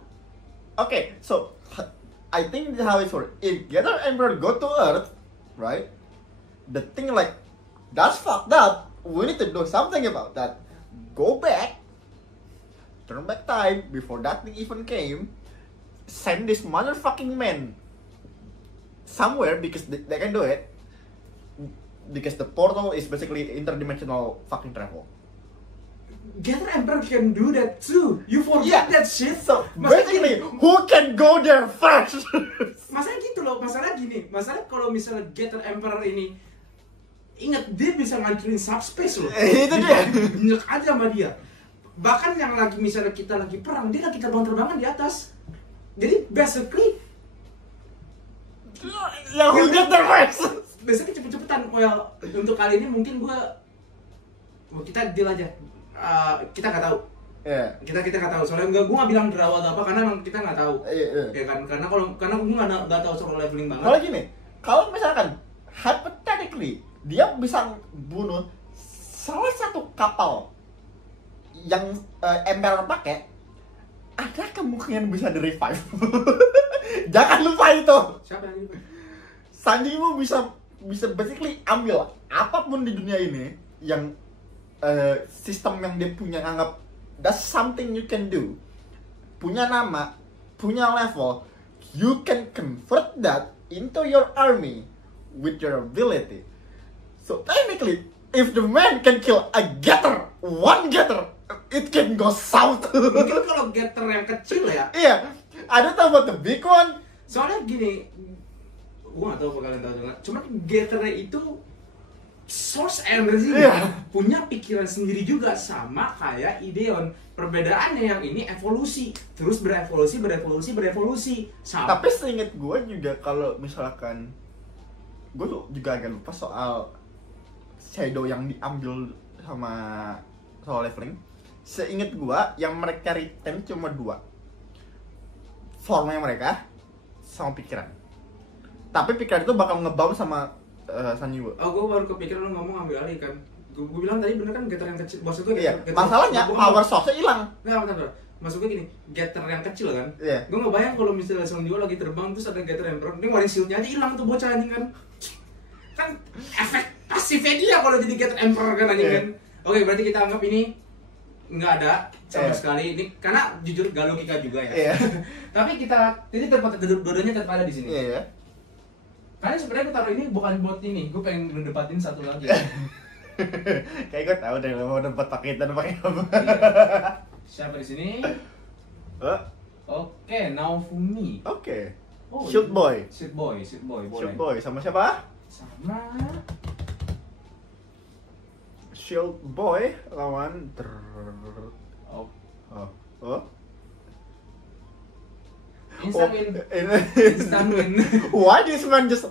Okay, so I think this is how it works. If Getter Emperor go to Earth, right? The thing like that's fucked up. We need to do something about that. Go back, turn back time before that thing even came. Send this motherfucking man somewhere because they can do it. Because the portal is basically interdimensional fucking travel. Getter Emperor can do that too. You forget that shit. So basically, who can go there first? Masalah gitu loh. Masalah gini. Masalah kalau misalnya Getter Emperor ini ingat dia bisa ngancurin subspace loh. Itu dia. Nyek aja sama dia. Bahkan yang lagi misalnya kita lagi perang, dia lagi terbang-terbangan di atas. Jadi basically yang who get there first? Basically cepet-cepetan. Well, untuk kali ini mungkin kita deal aja. kita nggak tahu. Iya. Kita nggak tahu. Soalnya gue nggak bilang draw atau apa karena emang kita nggak tahu. Iya. Ya kan, karena gue nggak tahu soal leveling banget. Kalau gini, kalau misalkan hypothetically dia bisa bunuh salah satu kapal yang Emperor pakai, ada kemungkinan bisa di-revive. Jangan lupa itu. Siapa yang ini? Sanji Imu bisa basically ambil apapun di dunia ini yang sistem yang dia punya, anggap that's something you can do. Punya nama, punya level, you can convert that into your army with your ability. So technically, if the man can kill a getter, one getter, it can go south. Mungkin kalau getter yang kecil ya. Iya, ada tahu about the big one. Soalnya gini, gue gak tau apa kalian tahu juga. Cuman getternya itu source energy, punya pikiran sendiri juga sama kayak Ideon. Perbedaannya yang ini evolusi, terus berevolusi. Tapi seinget gue juga kalau misalkan, gue juga agak lupa soal shadow yang diambil sama soal leveling. Seinget gue yang mereka retain cuma 2, formnya mereka sama pikiran. Tapi pikiran itu bakal ngebaum sama Sanji Imu. Oh, gue baru kepikiran lo ngomong ambil alih kan. Gue bilang tadi bener kan getter yang kecil. Maksud gue Iya, masalahnya power source-nya hilang. Nggak, bentar. Maksud gue gini, getter yang kecil kan. Iya. Gue ngebayang kalau misalnya Sanji lagi terbang terus ada getter yang dia ngeluarin shield-nya aja hilang tuh bocah anjing kan. Kan efek pasifnya dia kalau jadi getter emperor kan anjing kan. Oke, berarti kita anggap ini nggak ada sama sekali ini karena jujur gak logika juga ya. Iya. Tapi kita ini dua-duanya tetap ada di sini. Iya. Karena sebenarnya gue taruh ini bukan buat ini, gue pengen ngedepatin satu lagi. Kayak gue tahu deh mau dapat paketan pakai apa. Iya. Siapa di sini? Oke, Naofumi. Oke. Oh, Shield Boy. Shield Boy, boleh. Shield Boy sama siapa? Sama Shield Boy lawan Instant win. Why this man just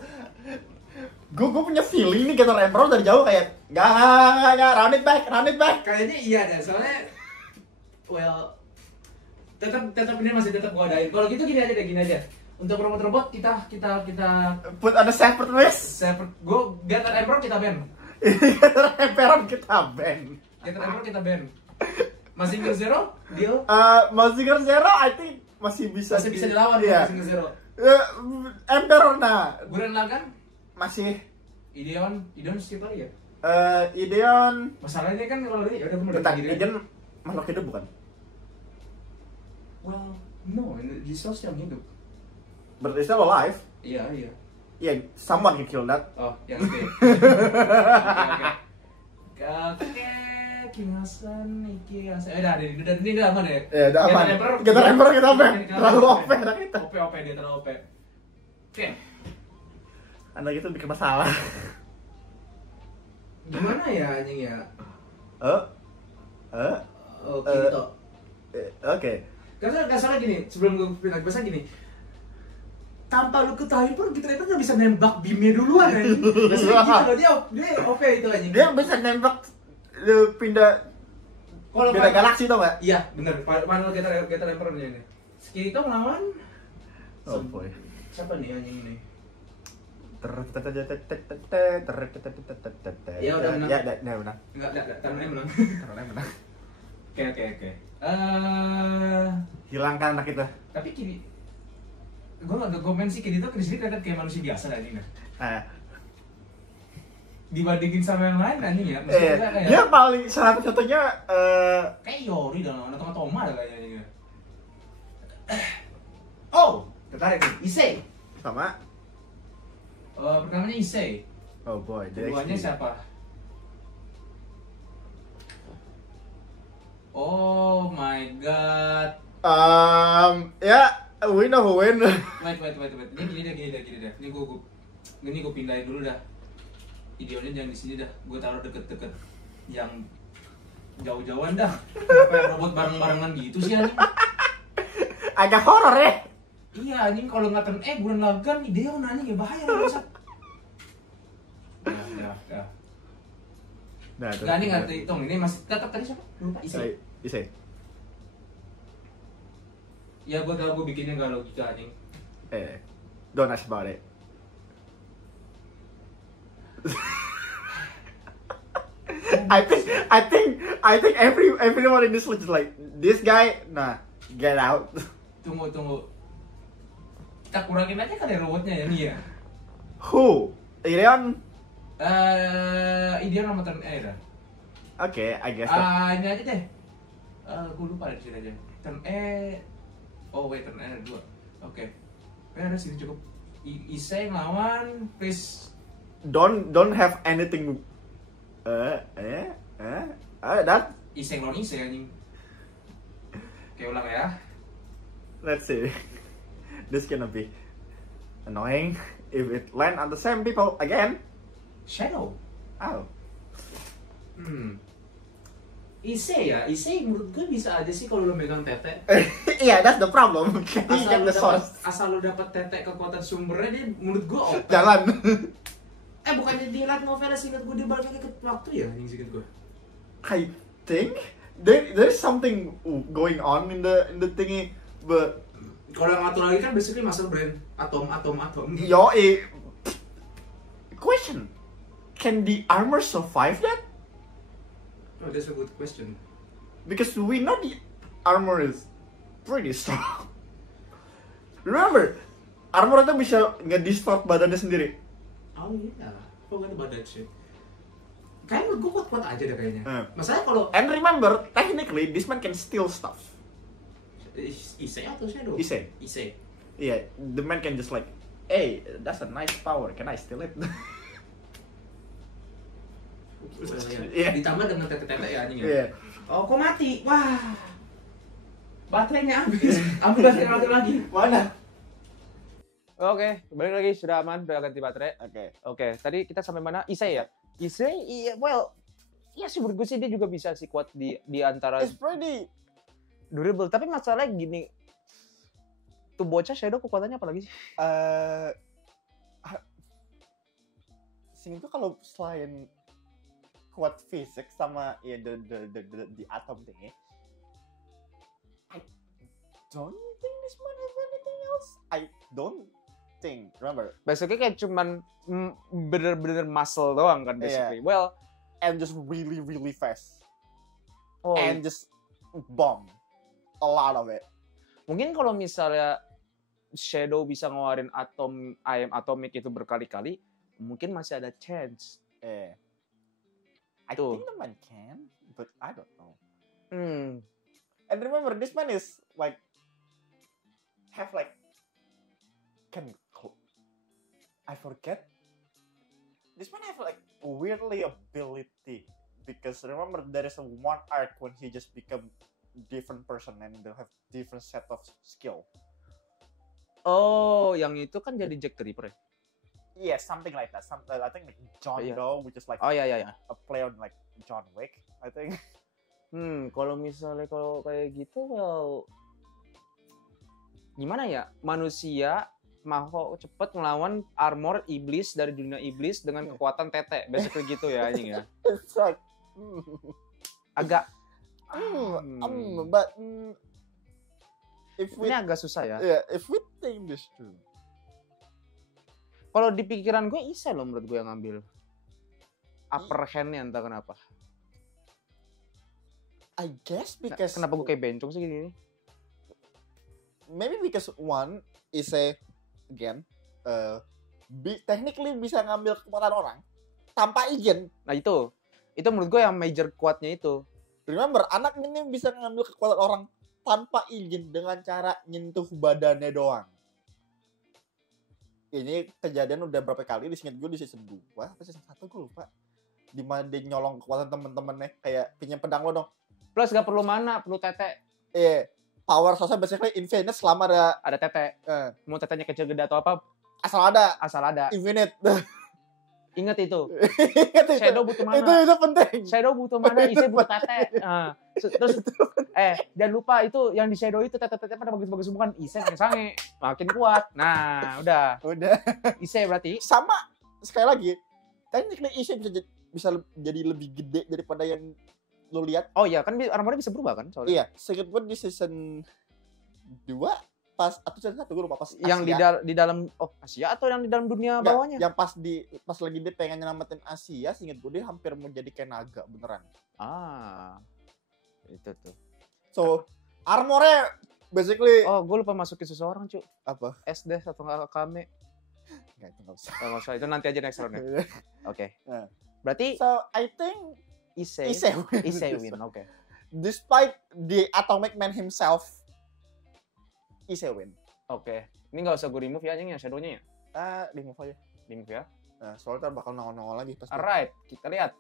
gue punya feeling nih Getter Emperor dari jauh kayak nggak run it back. Kayaknya iya deh, soalnya tetap ini masih tetap gua adain. Kalau gitu gini aja. Untuk robot kita put on a separate list. Gue Getter Emperor kita ban. Getter Emperor kita ban. Mazinger Zero deal? Mazinger Zero I think masih bisa dilawan ya. Mazinger Zero. Emperor Gurren Lagann masih. Ideon skip lagi ya? Ideon masalahnya kan kalau ini udah bener. Ideon makhluk hidup bukan? Well, no, di source yang hidup. But it's still alive. Iya. Yeah, someone can kill that. Oh, yang oke. Oke. Kingasan, iki udah aman ya? Ya, udah aman. Getter Emperor kita ban. Terlalu OP anak kita. OP dia terlalu OP. Oke. Anak itu bikin masalah. Gimana ya anjing ya? Oke gitu. Oke. Gak salah gini, sebelum gue pindah bahasa gini. Tanpa lu ketahui pun kita nggak bisa nembak beamnya duluan anjing. Biasanya gitu dia OP itu anjing. Dia bisa nembak pindah galaksi tau gak? Iya, bener. Mana kita lempar ini. Kita melawan boy. siapa nih anjing ini? Ya udah menang. Ya menang. Enggak, Tarunanya menang. Menang. Oke. Hilangkan anak itu. Tapi Kiri, gue nggak komen sih Kiri tuh sendiri kelihatan kayak manusia biasa anjing. Dibandingin sama yang lain anjing ya. Kayak dia paling satu-satunya kayak Yori dan anak Toma ada kayaknya. Oh, tertarik nih. Issei. sama. Pertamanya Issei. Oh boy, keduanya siapa? Oh my god. Ya, we know who win. Wait. Ini gini deh. Ini gue pindahin dulu dah. Idealnya jangan di sini dah. Gue taruh deket-deket yang jauh-jauhan dah. Kenapa yang robot bareng-barengan gitu sih anjing? Agak horor ya. Iya anjing, kalau ngatain Gurren Lagann Ideon anjing ya bahaya lah. Ya. Nah, Nggak, ini nggak terhitung. Ini masih tetap tadi siapa? Lupa isi. Ise. Ya gue bikinnya nggak logika anjing. Don't ask about it. I think everyone in this list is like this guy. Nah, get out. Tunggu. Kita kurangin aja kali robotnya ya nih ya. Who? Irion? Ideal nomor turn E dah. Okay, I guess. That. Ini aja deh. Gue lupa di sini aja. Turn E. Oh wait, turn E ada 2. Oke. Ada sini cukup. Ise ngelawan Chris. Don't have anything. That. Ise ngelawan Ise anjing. Oke, ulang ya. Let's see. This gonna be annoying if it land on the same people again. Shadow. Oh. Ise menurut gue bisa aja sih kalau lo megang tete. Yeah, that's the problem. Can you get the source? Asal lo dapet tete kekuatan sumbernya dia menurut gue OP. Jalan. Bukannya di light novel singkat gue dia balik lagi ke waktu ya yang singkat gue. I think there's something going on in the thingy, but Kalau yang satu lagi kan basically muscle brain, atom. Question. Can the armor survive that? Oh, that's a good question. Because we know the armor is pretty strong. Remember, armor itu bisa nge-distort badannya sendiri. Oh iya, forgot about that shit. Kayaknya menurut gue kuat-kuat aja deh kayaknya. Masalahnya kalau And remember, technically this man can steal stuff. Ise atau Shadow? Ise. Yeah, the man can just like, hey, that's a nice power. Can I steal it? Yeah. Ditambah dengan tete-tete ya anjing ya. Yeah. Oh, kok mati? Wah. Baterainya habis. Ambil baterai lagi. Mana? Oke, balik lagi, sudah aman, sudah ganti baterai. Oke, tadi kita sampai mana? Ise ya? Ise, iya, well, iya sih menurut gue sih dia juga bisa sih kuat di antara It's pretty durable. Tapi masalahnya gini, tuh bocah Shadow kekuatannya apa lagi sih? Singkat kalau selain kuat fisik sama ya the atom thingy, I don't think this man has anything else. I don't think. Remember, Basically kayak cuman bener-bener muscle doang kan basically. Yeah. Well, and just really fast. oh, And just bomb a lot of it. mungkin kalau misalnya Shadow bisa ngeluarin ayam atomik itu berkali-kali, mungkin masih ada chance. Yeah. I Tuh. think the man can, but I don't know. Hmm. And remember, this man is like have like I forget. This man have like weirdly ability because remember there is a one arc when he just become different person and they have different set of skill. Oh, yang itu kan jadi Jack the Ripper ya? Yeah, something like that. I think like John Yeah. Doe, which is like Oh iya. a play on like John Wick, I think. Kalau misalnya kalau kayak gitu, well, gimana ya? Manusia mau cepet ngelawan armor iblis dari dunia iblis dengan kekuatan tete, basically gitu ya anjing ya. It's like Agak but if we ini agak susah ya. yeah, if we think this through. Kalau di pikiran gue Ise loh menurut gue yang ngambil upper hand-nya entah kenapa. I guess because Kenapa gue kayak bencong sih gini? maybe because one is again technically bisa ngambil kekuatan orang tanpa izin. Nah itu menurut gue yang major kuatnya itu. Remember, anak ini bisa ngambil kekuatan orang tanpa izin dengan cara nyentuh badannya doang. Ini kejadian udah berapa kali, disingkat gue di season 2 atau season 1 gue lupa. Dimana dia nyolong kekuatan temen-temennya, kayak pinjam pedang lo dong. Plus gak perlu mana, perlu tete. Power source basically infinite selama Ada tete. Mau tetenya kecil gede atau apa, asal ada. Infinite. Ingat itu. Ingat itu. Shadow butuh mana? Itu penting. Shadow butuh mana? Ise butuh tete. Terus jangan lupa itu yang di Shadow itu tete-tete pada bagus-bagus semua kan. Ise sange makin kuat. Nah, udah. Udah. Ise berarti Sama sekali lagi. Technically Ise bisa jadi lebih gede daripada yang lo lihat. Oh iya, kan armornya bisa berubah kan soalnya. Iya, seingat gue di season 2 pas atau season 1 gue lupa pas Yang di dalam Asia atau yang di dalam dunia Nggak, bawahnya? yang pas lagi dia pengen nyelamatin Asia, seingat gue dia hampir mau jadi kayak naga beneran. Itu tuh. So, armornya basically Oh, gue lupa masukin seseorang, Cuk. apa? SD atau Kame. Enggak, itu nggak usah. Nggak usah, itu nanti aja next round ya. Oke. Nah. Berarti So, I think Issei win. Oke. Despite the Atomic Man himself, Issei win. Oke. Ini nggak usah gue remove ya, anjing ya, shadow-nya ya. Remove aja. Remove ya. Nah, soalnya ntar bakal nongol-nongol lagi pasti. Alright, kita lihat.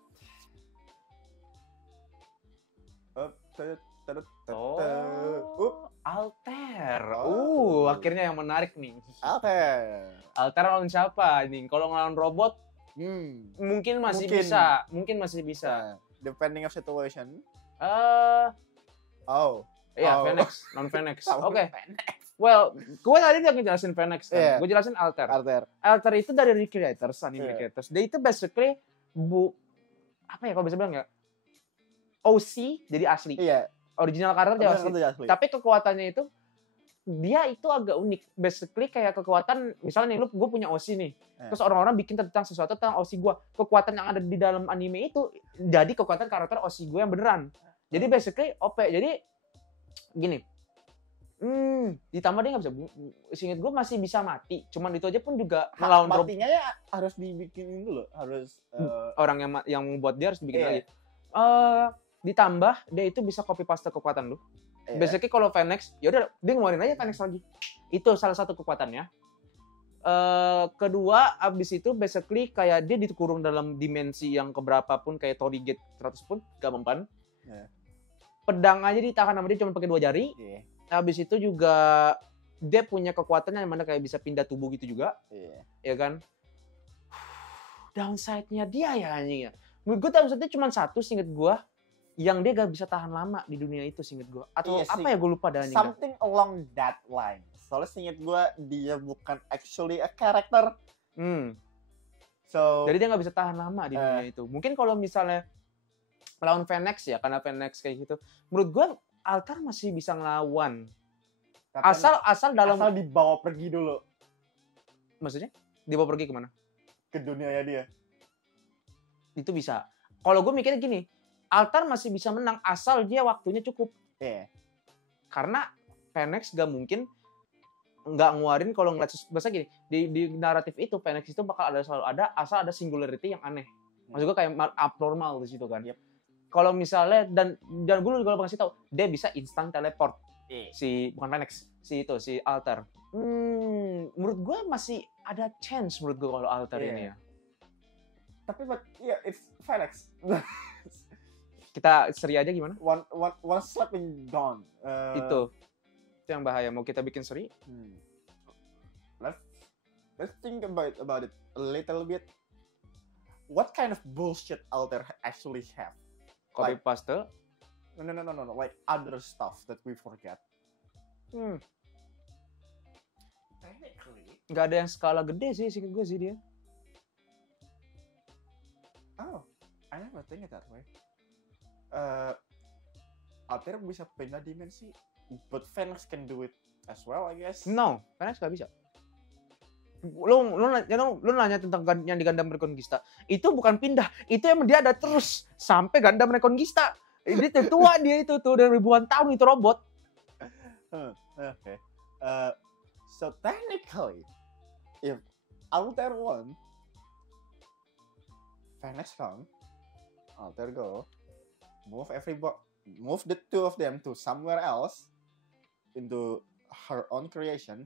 Alter. Akhirnya yang menarik nih. Alter lawan siapa nih? Kalau ngelawan robot, mungkin masih bisa. Depending of situation. Phoenix, non Phoenix. Oke. Well, gue tadi udah ngejelasin Phoenix kan. Yeah. Gue jelasin Alter. Alter itu dari recreators, anime creators. Dia itu basically apa ya kalau bisa bilang ya? OC jadi asli. Iya. Original karakter dia asli. Tapi kekuatannya itu dia itu agak unik. Basically kayak kekuatan misalnya nih gue punya OC nih. Terus orang-orang bikin tentang sesuatu tentang OC gue. Kekuatan yang ada di dalam anime itu jadi kekuatan karakter OC gue yang beneran. Jadi basically OP. Jadi gini. Ditambah dia nggak bisa. Seingat gue masih bisa mati. Cuman itu aja pun juga melawan matinya ya harus dibikin dulu. Harus orang yang membuat dia harus dibikin lagi. Ditambah dia itu bisa copy paste kekuatan lu. Basically kalau Phoenix, ya udah dia ngeluarin aja Phoenix lagi. Itu salah satu kekuatannya. Kedua, abis itu basically kayak dia dikurung dalam dimensi yang keberapa pun kayak Torigate 100 pun gak mempan. Pedang aja ditahan sama dia cuma pakai 2 jari. Abis itu juga dia punya kekuatan yang mana kayak bisa pindah tubuh gitu juga. Ya kan? Downside-nya dia ya anjing ya. Menurut gue downside-nya cuma satu seinget gue. Yang dia gak bisa tahan lama di dunia itu seinget gue. Atau apa ya gue lupa dah. Something along that line. Soalnya seinget gue dia bukan actually a character. So, jadi dia gak bisa tahan lama di dunia itu. Mungkin kalau misalnya lawan Phoenix ya, karena Phoenix kayak gitu. Menurut gue Alter masih bisa ngelawan. Asal dibawa pergi dulu. Maksudnya? Dibawa pergi kemana? Ke dunianya dia. Itu bisa. Kalau gue mikirnya gini, Alter masih bisa menang asal dia waktunya cukup. Karena Phoenix gak mungkin nggak nguarin kalau ngeliat bahasa gini di naratif itu Phoenix itu bakal selalu ada asal ada singularity yang aneh. Maksud gue kayak abnormal di situ kan. Kalau misalnya dan gue juga ngasih tahu dia bisa instant teleport. Bukan Phoenix, si Alter. Menurut gue masih ada chance menurut gue kalau Alter ini ya. Tapi it's Phoenix. Kita seri aja gimana? One slapping gone. Itu yang bahaya. Mau kita bikin seri? Let's think about it a little bit. What kind of bullshit Alter actually have? Copy paste? No. Like other stuff that we forget. Technically. Nggak ada yang skala gede sih, seinget gue sih dia. Oh, I never think it that way. Alter bisa pindah dimensi, but Phoenix can do it as well, I guess. No, Phoenix nggak bisa. Lu nanya tentang yang di Gundam Reconquista. Itu bukan pindah, itu emang dia ada terus sampai Gundam Reconquista. Ini tua dia itu tuh dari ribuan tahun itu robot. Okay. So technically, if Alter won, Phoenix come, Alter go, move the two of them to somewhere else into her own creation,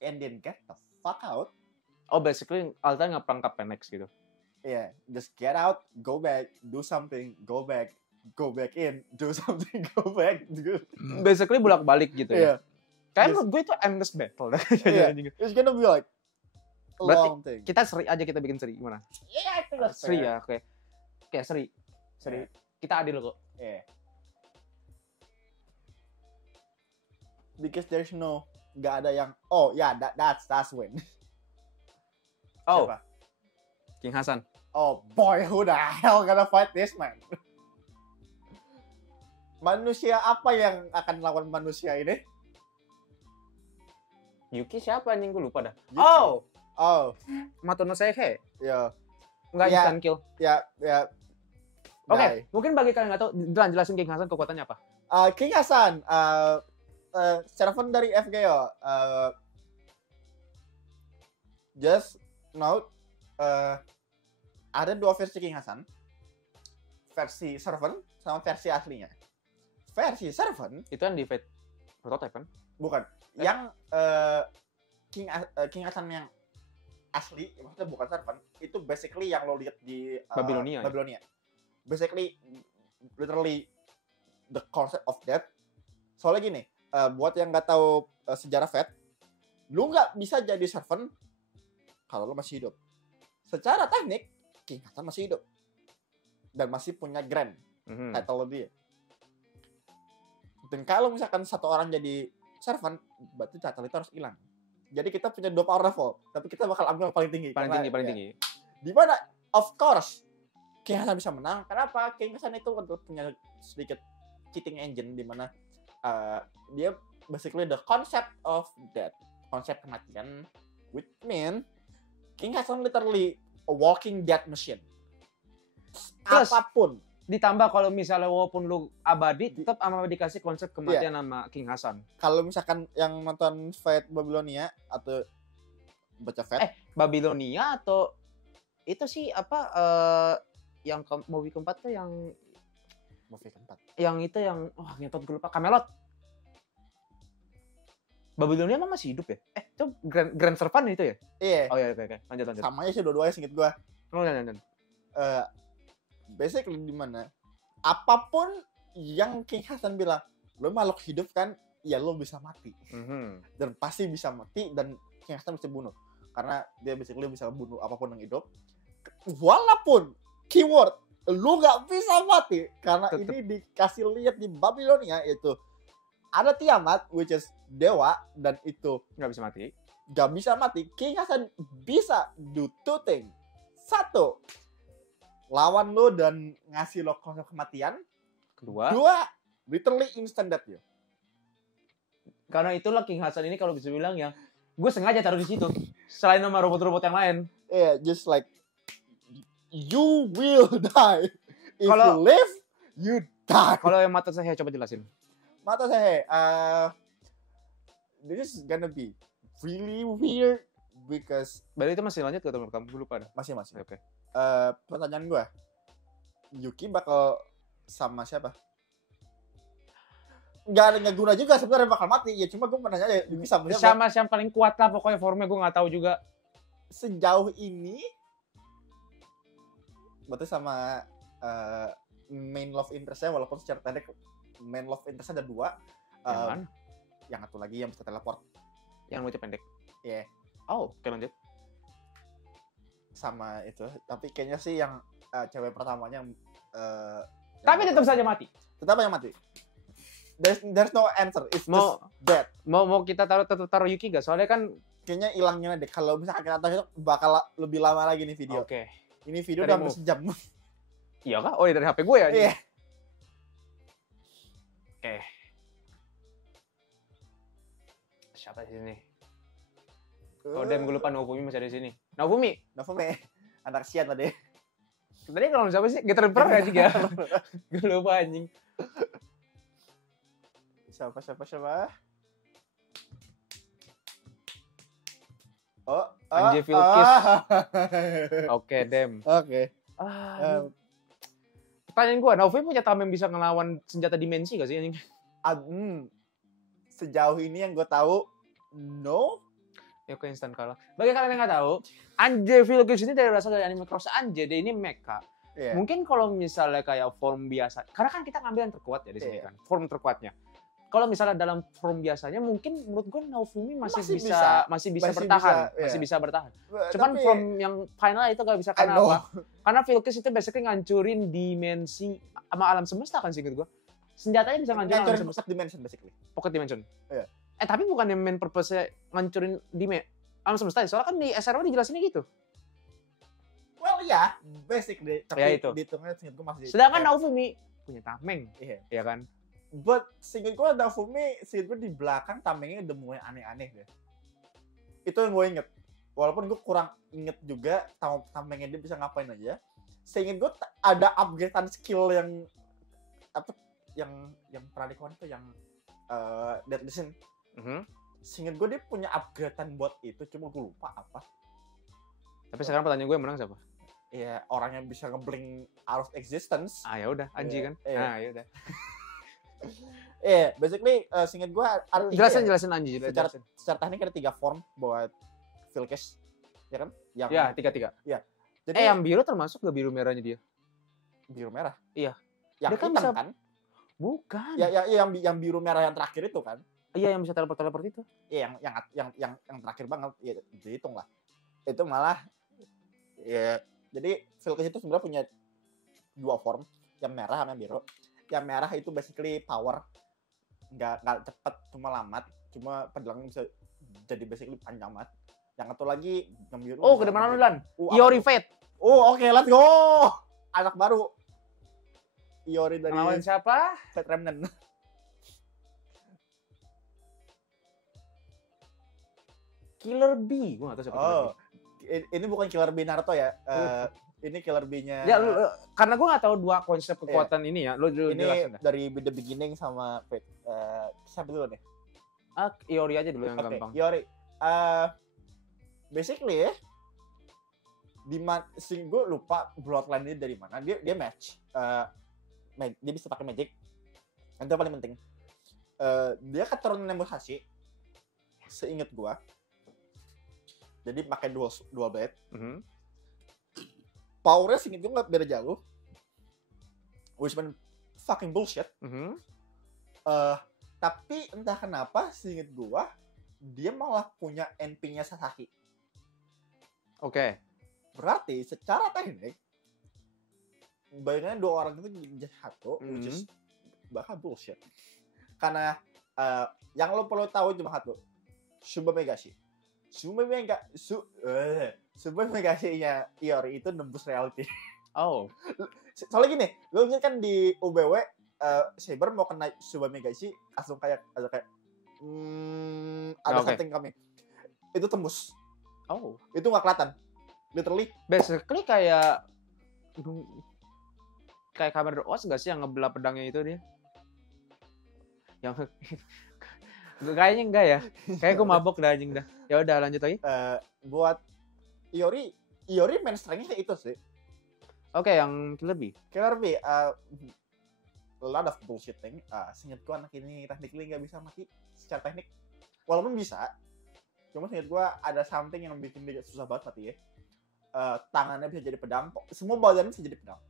and then get the fuck out. Oh, basically Alter nggak perangkap Phoenix gitu. Yeah, just get out, go back, do something, go back in, do something, go back. Basically bolak-balik gitu ya. Kayak menurut gue itu endless battle. It's gonna be like a long thing. Kita seri aja, kita bikin seri gimana? I think that's seri ya, oke. Oke, seri. Kita adil kok. Because there's nggak ada yang that's win. Siapa? King Hasan. Oh boy, who the hell gonna fight this man? Manusia apa yang akan melawan manusia ini? Yuki siapa anjing, gue lupa dah. Yuki. Oh, Matono Sehe. ya, Enggak Ya. instant kill. ya. Oke, Die. mungkin bagi kalian nggak tahu, jelasin King Hasan kekuatannya apa? King Hasan, servant dari FGO. Just note, ada 2 versi King Hasan. Versi servant sama versi aslinya. Versi servant Itu yang di Fate prototype kan? bukan yang King Hasan yang asli, maksudnya bukan servant, itu basically yang lo lihat di Babylonia, ya? Babylonia. Basically, literally the concept of death. Soalnya gini, buat yang nggak tahu sejarah Fate, lu nggak bisa jadi servant kalau lo masih hidup. Secara teknik, King Hasan masih hidup dan masih punya grand title dia. Dan kalau misalkan satu orang jadi servant, berarti title itu harus hilang. Jadi kita punya 2 power level, tapi kita bakal ambil yang paling tinggi. Paling tinggi. Di mana, of course, King Hasan bisa menang. Kenapa? King Hasan itu punya sedikit cheating engine, di mana dia basically the concept of death, konsep kematian, which mean King Hasan literally a walking death machine. Plus, Apapun. Ditambah kalau misalnya walaupun lu abadi, tetap sama dikasih konsep kematian sama King Hasan. Kalau misalkan yang nonton Fate Babylonia atau baca Fate, Babylonia atau itu sih apa yang movie keempat tuh yang movie keempat. itu yang ngetot gue lupa, Camelot. Babylonia emang masih hidup ya? Itu Grand Servant itu ya? Iya. Oh iya, oke. Lanjut. Sama aja sih dua-duanya singkat gua. Oh, lanjut. Basically di mana apapun yang King Hasan bilang, lo makhluk hidup kan, ya lo bisa mati. Dan pasti bisa mati, dan King Hasan bisa bunuh. Karena dia basically bisa bunuh apapun yang hidup. Walaupun keyword lo gak bisa mati, karena Tetep. ini dikasih lihat di Babylonia, itu ada Tiamat, which is dewa, dan itu Nggak bisa mati. gak bisa mati. King Hasan bisa do 2 things. 1, lawan lo dan ngasih lo konsep kematian. Kedua, 2, literally instant death yo. karena itulah King Hasan ini kalau bisa bilang ya, gue sengaja taruh di situ. Selain nama robot-robot yang lain. Yeah, just like you will die. If Kalau- you live, you die. Kalau yang mata saya coba jelasin. Mata saya, this is gonna be really weird because Berarti itu masih lanjut ke teman kamu? Gue lupa dah. masih. Oke. Pertanyaan gue, Yuki bakal sama siapa? Nggak guna juga sebenarnya bakal mati ya, cuma gue menanya aja Yuki sama siapa. Sama yang paling kuat lah pokoknya, formnya gue nggak tahu juga. Sejauh ini berarti sama main love interestnya, walaupun secara pendek main love interestnya ada 2. Yang mana? Yang satu lagi yang bisa teleport. Yang rambutnya pendek. Iya. Oh, oke lanjut. Sama itu, tapi kayaknya sih yang cewek pertamanya Tapi tetap saja mati. tetap yang mati. There's no answer, it's Mau- just dead. Mau kita tetap taruh Yuki gak? Soalnya kan Kayaknya hilangnya deh. Kalau misalkan kita tahu itu bakal lebih lama lagi nih video. oke. Ini video Dari udah hampir sejam. Iya kah? Oh, iya, dari HP gue ya. Iya. Oke. Siapa di sini? Oh, damn, gue lupa Naofumi masih ada di sini. Naofumi. Nofumi. Anak sian tadi. Tadi kalau siapa sih? Getter Emperor gak sih ya? Gue lupa anjing. Siapa? Oh, Anjay, Vilkis. Oh. Oke, damn. Oke. Pertanyaan gue, Naofumi punya tam yang bisa ngelawan senjata dimensi gak sih anjing? Sejauh ini yang gue tahu, no. Ya ke instan kalah. Bagi kalian yang nggak tahu, Anjay Vilkis ini berasal dari anime Cross Anjay, dia ini mecha. Iya. Mungkin kalau misalnya kayak form biasa, karena kan kita ngambil yang terkuat ya di sini Iya. kan, form terkuatnya. Kalau misalnya dalam form biasanya, mungkin menurut gue Naofumi masih Masih bisa Masih bertahan, bisa, iya. masih bisa bertahan. Cuman Tapi, form yang final itu gak bisa I karena know. apa? Karena Vilkis itu basically ngancurin dimensi sama alam semesta kan sih gitu gue. Senjatanya bisa ngancurin alam ngancurin semesta, pocket dimension basically. pocket dimension. Iya. Tapi bukan yang main purpose-nya ngancurin alam semesta. Soalnya kan di SRO dijelasinnya gitu. Well, Well ya, basic deh. Tapi Ya, itu. dihitungnya seinget gue masih. Sedangkan Naofumi punya tameng, Iya. ya kan? But seinget gue Naofumi, seinget gue di belakang tamengnya udah mulai aneh-aneh deh. Itu yang gue inget. Walaupun gue kurang inget juga tamengnya dia bisa ngapain aja. Seinget gue ada upgradean skill yang apa yang pernah dikawan itu yang Deadly Sin. Seinget gue dia punya upgradean buat itu, cuma gue lupa apa. Tapi sekarang pertanyaan gue yang menang siapa? Ya orang yang bisa ngeblink out of existence. Ah, ya udah, Anji kan. Iya. Ya udah. Basically seinget gue ada Jelasin Anji, secara teknik ada 3 form buat Vilkes, ya kan? Yang Ya, 3. jadi Yang biru termasuk gak biru merahnya dia? biru merah. Iya. Yang Dia kan hitam bisa- kan? Bukan. Ya yang biru merah yang terakhir itu kan? Iya, yang bisa teleport itu. Iya, yang terakhir banget, ya dihitung lah. Itu malah ya jadi Vilkes itu sebenarnya punya 2 form, yang merah sama yang biru. Yang merah itu basically power, nggak cepet, cuma lambat, cuma pedangnya bisa jadi basically panjang banget. Yang satu lagi yang biru. Oh, gede mana lu, Lan? Iori Fate. Oh, oke, let's go. Anak baru. Iori dari Lawan siapa? Fate Remnant. Killer Bee. Gua gak tahu siapa Killer Oh, ini bukan Killer Bee Naruto ya. Ini Killer Bee. Bee-nya. Ya, karena gua gak tahu dua konsep kekuatan ini ya. Lu ini jelasin dah. dari The Beginning sama Fate. Siapa dulu nih? Iori aja dulu yang Oke, gampang. Iori. Basically ya, gue lupa bloodline dia dari mana. Dia match. Dia bisa pakai magic. Itu yang paling penting. Dia keturunan Nemuhashi. Seingat gua. Jadi pakai dual blade. Powernya seingat gua nggak beda jauh. Which mean fucking bullshit. Tapi entah kenapa seingat gua dia malah punya NP-nya Sasaki. Oke. Berarti secara teknik bayangannya 2 orang itu jadi satu, which is bakal bullshit. Karena yang lo perlu tahu cuma satu, Suba Megashi. Suba Megashi-nya Iori itu nembus reality. Oh. Soalnya gini, lo ingat kan di UBW Saber mau kena Suba Megashi langsung kayak ada Oke. something coming. Itu tembus. Oh. Itu nggak kelihatan. Literally. Basically kayak Kamen Rider Oz gak sih yang ngebelah pedangnya itu dia? Yang kayaknya enggak ya. Kayak gue mabok dah anjing dah. Ya udah lanjut lagi. Buat Iori main strength-nya itu sih. Oke, yang lebih. Killer Bee, a lot of bullshit thing. Seinget gua anak ini technically nggak bisa mati secara teknik. Walaupun bisa, cuma seinget gua ada something yang bikin dia susah banget mati ya. Tangannya bisa jadi pedang, semua badannya bisa jadi pedang.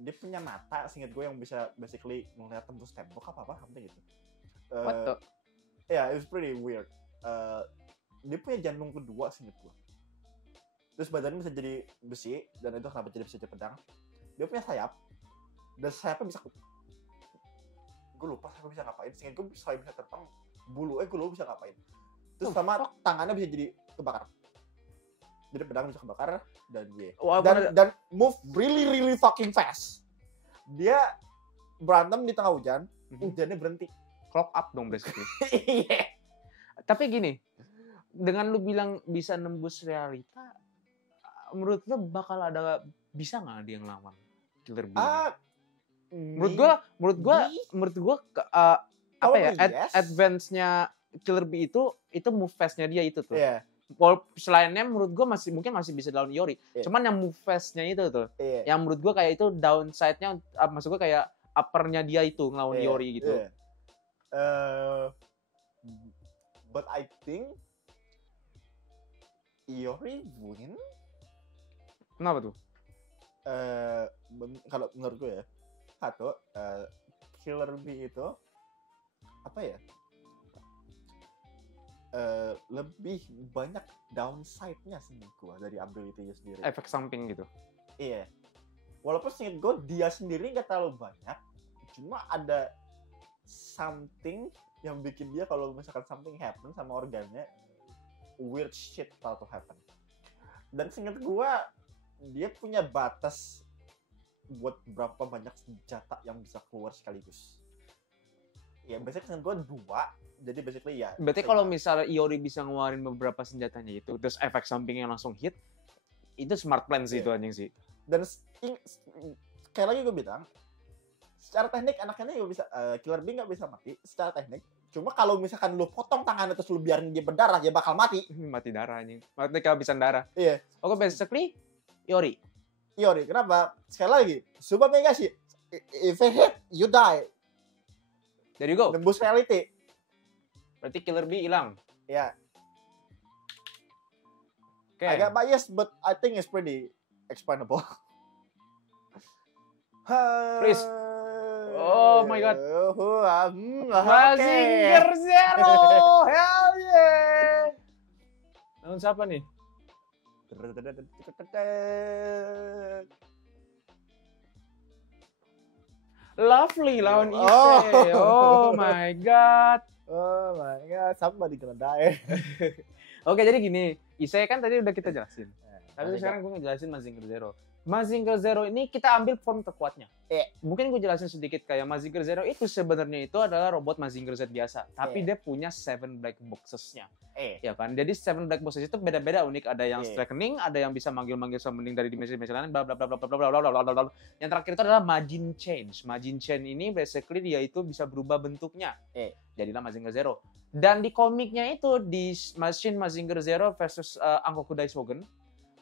Dia punya mata, seinget gue yang bisa basically melihat tembus tembok apa something gitu. What the? Yeah, it was pretty weird. Dia punya jantung kedua seinget gue. Terus badannya bisa jadi besi, dan itu kenapa bisa jadi pedang. Dia punya sayap, dan sayapnya bisa gue lupa sayapnya bisa ngapain. Seinget gue sayap bisa terbang, gue lupa bisa ngapain. Terus sama tangannya bisa jadi kebakar. Jadi pedang bisa kebakar, dan dan move really fucking fast. Dia berantem di tengah hujan, hujannya berhenti. Clock up dong basically. Iya. Tapi gini, dengan lu bilang bisa nembus realita, menurut lu bakal bisa nggak dia yang lawan Killer Bee? Menurut gua apa ya? Yes. Advance-nya Killer Bee itu move fast-nya dia itu tuh. Iya. Selainnya menurut gua mungkin masih bisa lawan Iori. Yeah. Cuman yang move fast-nya itu tuh. Yeah. Yang menurut gua kayak itu downside-nya, maksud gua kayak upper-nya dia itu ngelawan Iori gitu. Yeah. But I think Iori win. Kenapa tuh? Kalau menurut gue ya, Killer Bee itu apa ya? Lebih banyak downside-nya sih menurut gue dari ability-nya sendiri. Efek samping gitu. Iya. Walaupun seinget gue dia sendiri nggak terlalu banyak, cuma ada something yang bikin dia kalau misalkan something happen sama organnya, weird shit about to happen. Dan seingat gua dia punya batas buat berapa banyak senjata yang bisa keluar sekaligus. Ya basically seingat gua 2. Jadi basically ya. Berarti kalau misalnya Iori bisa ngeluarin beberapa senjatanya itu, terus efek sampingnya langsung hit, itu smart plan sih itu anjing sih. Dan sekali lagi gue bilang, secara teknik anaknya juga bisa, Killer Bee nggak bisa mati secara teknik. Cuma kalau misalkan lu potong tangannya terus lu biarin dia berdarah, dia bakal mati. Mati darah anjing. Mati kehabisan darah. Iya. Oke, basically Iori. Iori, kenapa? Sekali lagi, Suba Megashi, if it hit, you die. There you go. Nembus reality. Berarti Killer Bee hilang. Ya. Oke. Agak biased, but I think it's pretty explainable. Please. Oh my god. Mazinger Zero. Hell yeah. Lawan siapa nih? Lovely lawan Issei. Oh my god. Oh my god, somebody gonna die. Oke, jadi gini, Issei kan tadi udah kita jelasin. Tapi sekarang gue ngejelasin Mazinger Zero. Mazinger Zero ini kita ambil form terkuatnya. Mungkin gue jelasin sedikit kayak Mazinger Zero itu sebenarnya itu adalah robot Mazinger Z biasa, tapi dia punya 7 black boxes-nya. Ya kan? Jadi 7 black boxes itu beda-beda unik, ada yang strengthening, ada yang bisa manggil-manggil summoning dari dimensi-dimensi lain, bla bla bla bla bla bla bla bla bla. Yang terakhir itu adalah Majin Change. Majin Change ini basically dia itu bisa berubah bentuknya. Jadilah Mazinger Zero. Dan di komiknya itu di Machine Mazinger Zero versus Angoku Daishogun,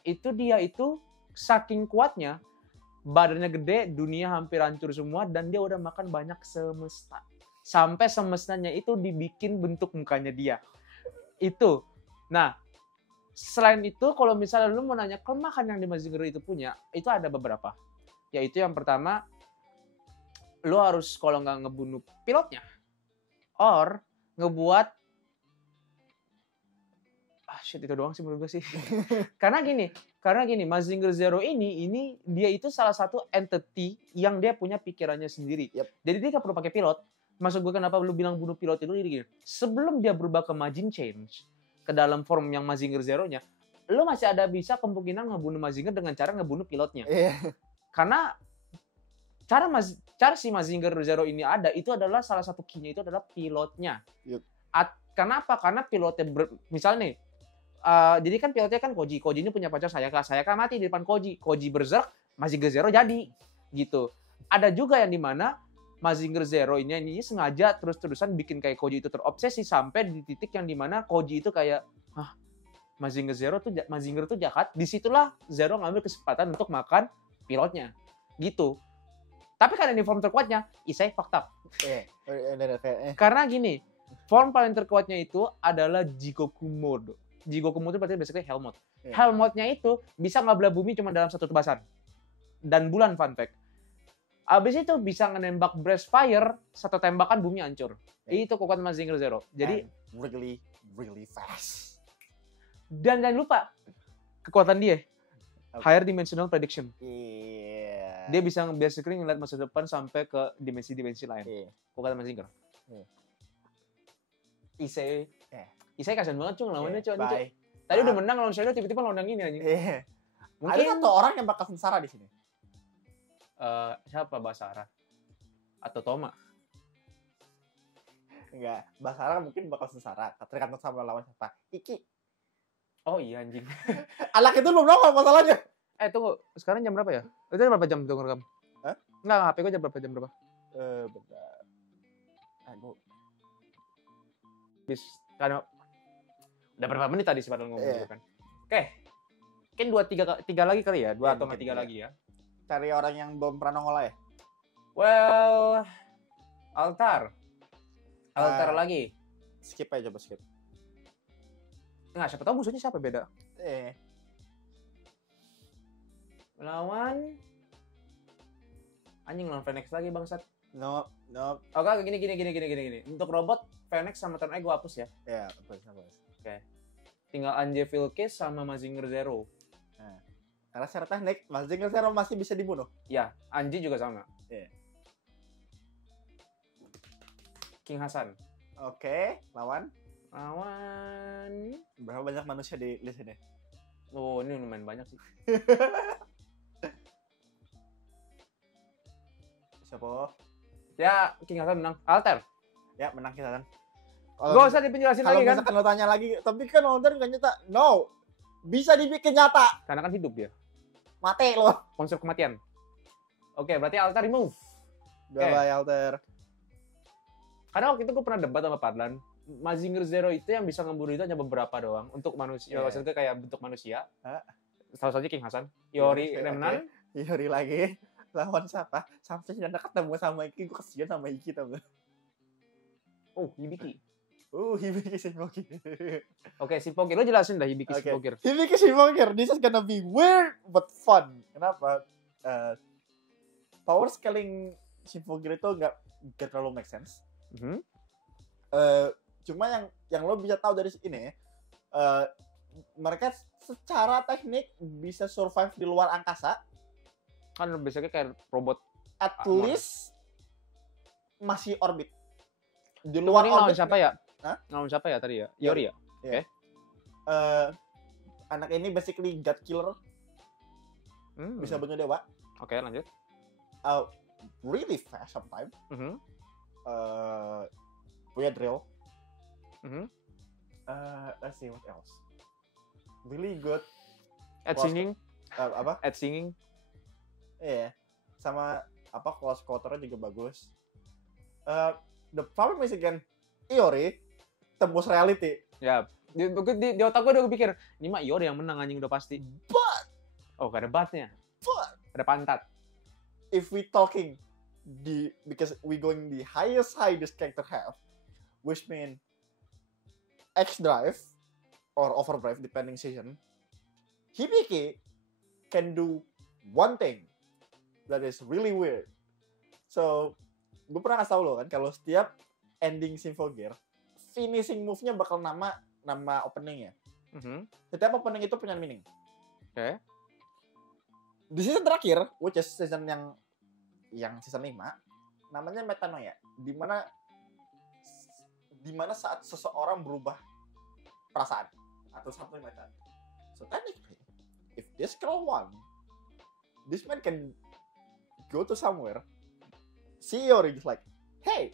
itu dia itu saking kuatnya, badannya gede, dunia hampir hancur semua, dan dia udah makan banyak semesta. Sampai semestanya itu dibikin bentuk mukanya dia. Itu. Nah, selain itu, kalau misalnya lu mau nanya kelemahan yang di Mazinger itu punya, itu ada beberapa. Yaitu yang pertama, lu harus kalau nggak ngebunuh pilotnya, or ngebuat shit itu doang sih menurut gue sih. Karena gini, Mazinger Zero ini dia itu salah satu entity yang dia punya pikirannya sendiri. Jadi dia gak perlu pakai pilot. Maksud gue kenapa lu bilang bunuh pilot itu gini. Sebelum dia berubah ke Majin Change, ke dalam form yang Mazinger Zero-nya, lu masih ada bisa kemungkinan ngebunuh Mazinger dengan cara ngebunuh pilotnya. Karena cara si Mazinger Zero ini ada, itu adalah salah satu key-nya itu adalah pilotnya. Kenapa? Karena pilotnya, misalnya nih, jadi kan pilotnya kan Koji ini punya pacar Sayaka mati di depan Koji berserk, Mazinger Zero jadi gitu. Ada juga yang dimana Mazinger Zero ini sengaja terus-terusan bikin kayak Koji itu terobsesi sampai di titik yang dimana Koji itu kayak Mazinger tuh jahat. Disitulah Zero ngambil kesempatan untuk makan pilotnya gitu. Tapi karena ini form terkuatnya, Issei fucked up. Karena gini, form paling terkuatnya itu adalah Jigoku Mode. Jigoku Mode itu berarti basically Hell Mode. Hell Mode-nya itu bisa ngebelah bumi cuma dalam satu tebasan. Dan bulan, fun fact. Abis itu bisa ngenembak Breast Fire, satu tembakan bumi hancur. Itu kekuatan Mazinger Zero. Jadi really, really fast. Dan jangan lupa kekuatan dia. Higher Dimensional Prediction. Dia bisa basically ngeliat masa depan sampai ke dimensi-dimensi lain. Kekuatan Mazinger. Issei kasihan banget cuy lawannya cuy. Tadi udah menang lawan Shadow, tiba-tiba lawan yang ini aja. Mungkin ada satu orang yang bakal sengsara di sini. Siapa Basara? Atau Toma? Enggak, Basara mungkin bakal sengsara. Tergantung sama lawan siapa. Iki. Oh iya anjing. Anak itu belum nongol masalahnya. Tunggu, sekarang jam berapa ya? Itu berapa jam tuh ngerekam? Enggak, HP gue jam berapa? Bentar. Bis, karena udah berapa menit tadi sih padahal ngomong gitu kan. Oke. Mungkin 3 lagi kali ya, 2 atau 3 lagi ya. Cari orang yang belum pernah nongol ya. Well, Altar lagi. Skip aja, coba skip. Enggak, siapa tahu musuhnya siapa beda. Lawan anjing lawan Phoenix lagi bangsat. No. Oke, gini. Untuk robot Phoenix sama Turn Eye gue hapus ya. Iya, hapus. Oke. Tinggal Angel Case sama Mazinger Zero. Karena secara teknik Mazinger Zero masih bisa dibunuh. Ya, Anji juga sama. King Hasan. Oke, lawan berapa banyak manusia di list ini? Oh, ini lumayan banyak sih. Siapa? Ya, King Hasan menang. Alter. Ya, menang kita kan. Gak usah dipenjelasin Kalau lagi kan? misalkan lo tanya lagi, tapi kan Alter nggak nyata. No, bisa dibikin nyata. Karena kan hidup dia. Mati lo. Konser kematian. Oke, berarti Alter remove. Bye Alter. Karena waktu itu gue pernah debat sama Padlan. Mazinger Zero itu yang bisa ngeburu itu hanya beberapa doang. Untuk manusia, Yeah. maksudnya kayak bentuk manusia. Hah? Salah satunya King Hasan. Yori Oke, Remnan. oke. Yori lagi. Lawan siapa? Sampai tidak ketemu sama Iki. Gue kesian sama Iki tau gak? Oh, Hibiki. Hibiki Shimogir. Oke, Shimogir. Lo jelasin dah Hibiki Oke. Shimogir. Hibiki Shimogir. This is gonna be weird but fun. Kenapa? Power scaling Shimogir itu nggak terlalu make sense. Mhm. Cuma yang lo bisa tahu dari ini, mereka secara teknik bisa survive di luar angkasa. Kan biasanya kayak robot. At least masih orbit. Di Ini luar lawan orbit. siapa ya? Hah? Lawan siapa ya tadi ya? Yori ya? Anak ini basically god killer, bisa bunuh dewa. Oke, lanjut. Really fast sometimes. Mhm. Punya drill. Mhm. Let's see what else. Really good. At Close singing. Apa? At singing. Iya. Sama apa close quarter juga bagus. The problem is again Iori tembus reality. Ya, di otak gue udah pikir, ini mah Yori yang menang anjing udah pasti. But Oh, gak ada batnya. But Ada pantat. if we talking because we going the highest high this character have, which mean X drive or overdrive depending season, Hibiki can do one thing that is really weird. So, gue pernah kasih tau lo kan kalau setiap ending Symphogear, finishing move-nya bakal nama openingnya. Mhm. Setiap opening itu punya meaning. Oke. Di season terakhir, which is season yang season 5, namanya metanoia, di mana saat seseorang berubah perasaan atau something like that. So technically, if this girl won, this man can go to somewhere. See Yori just like, hey,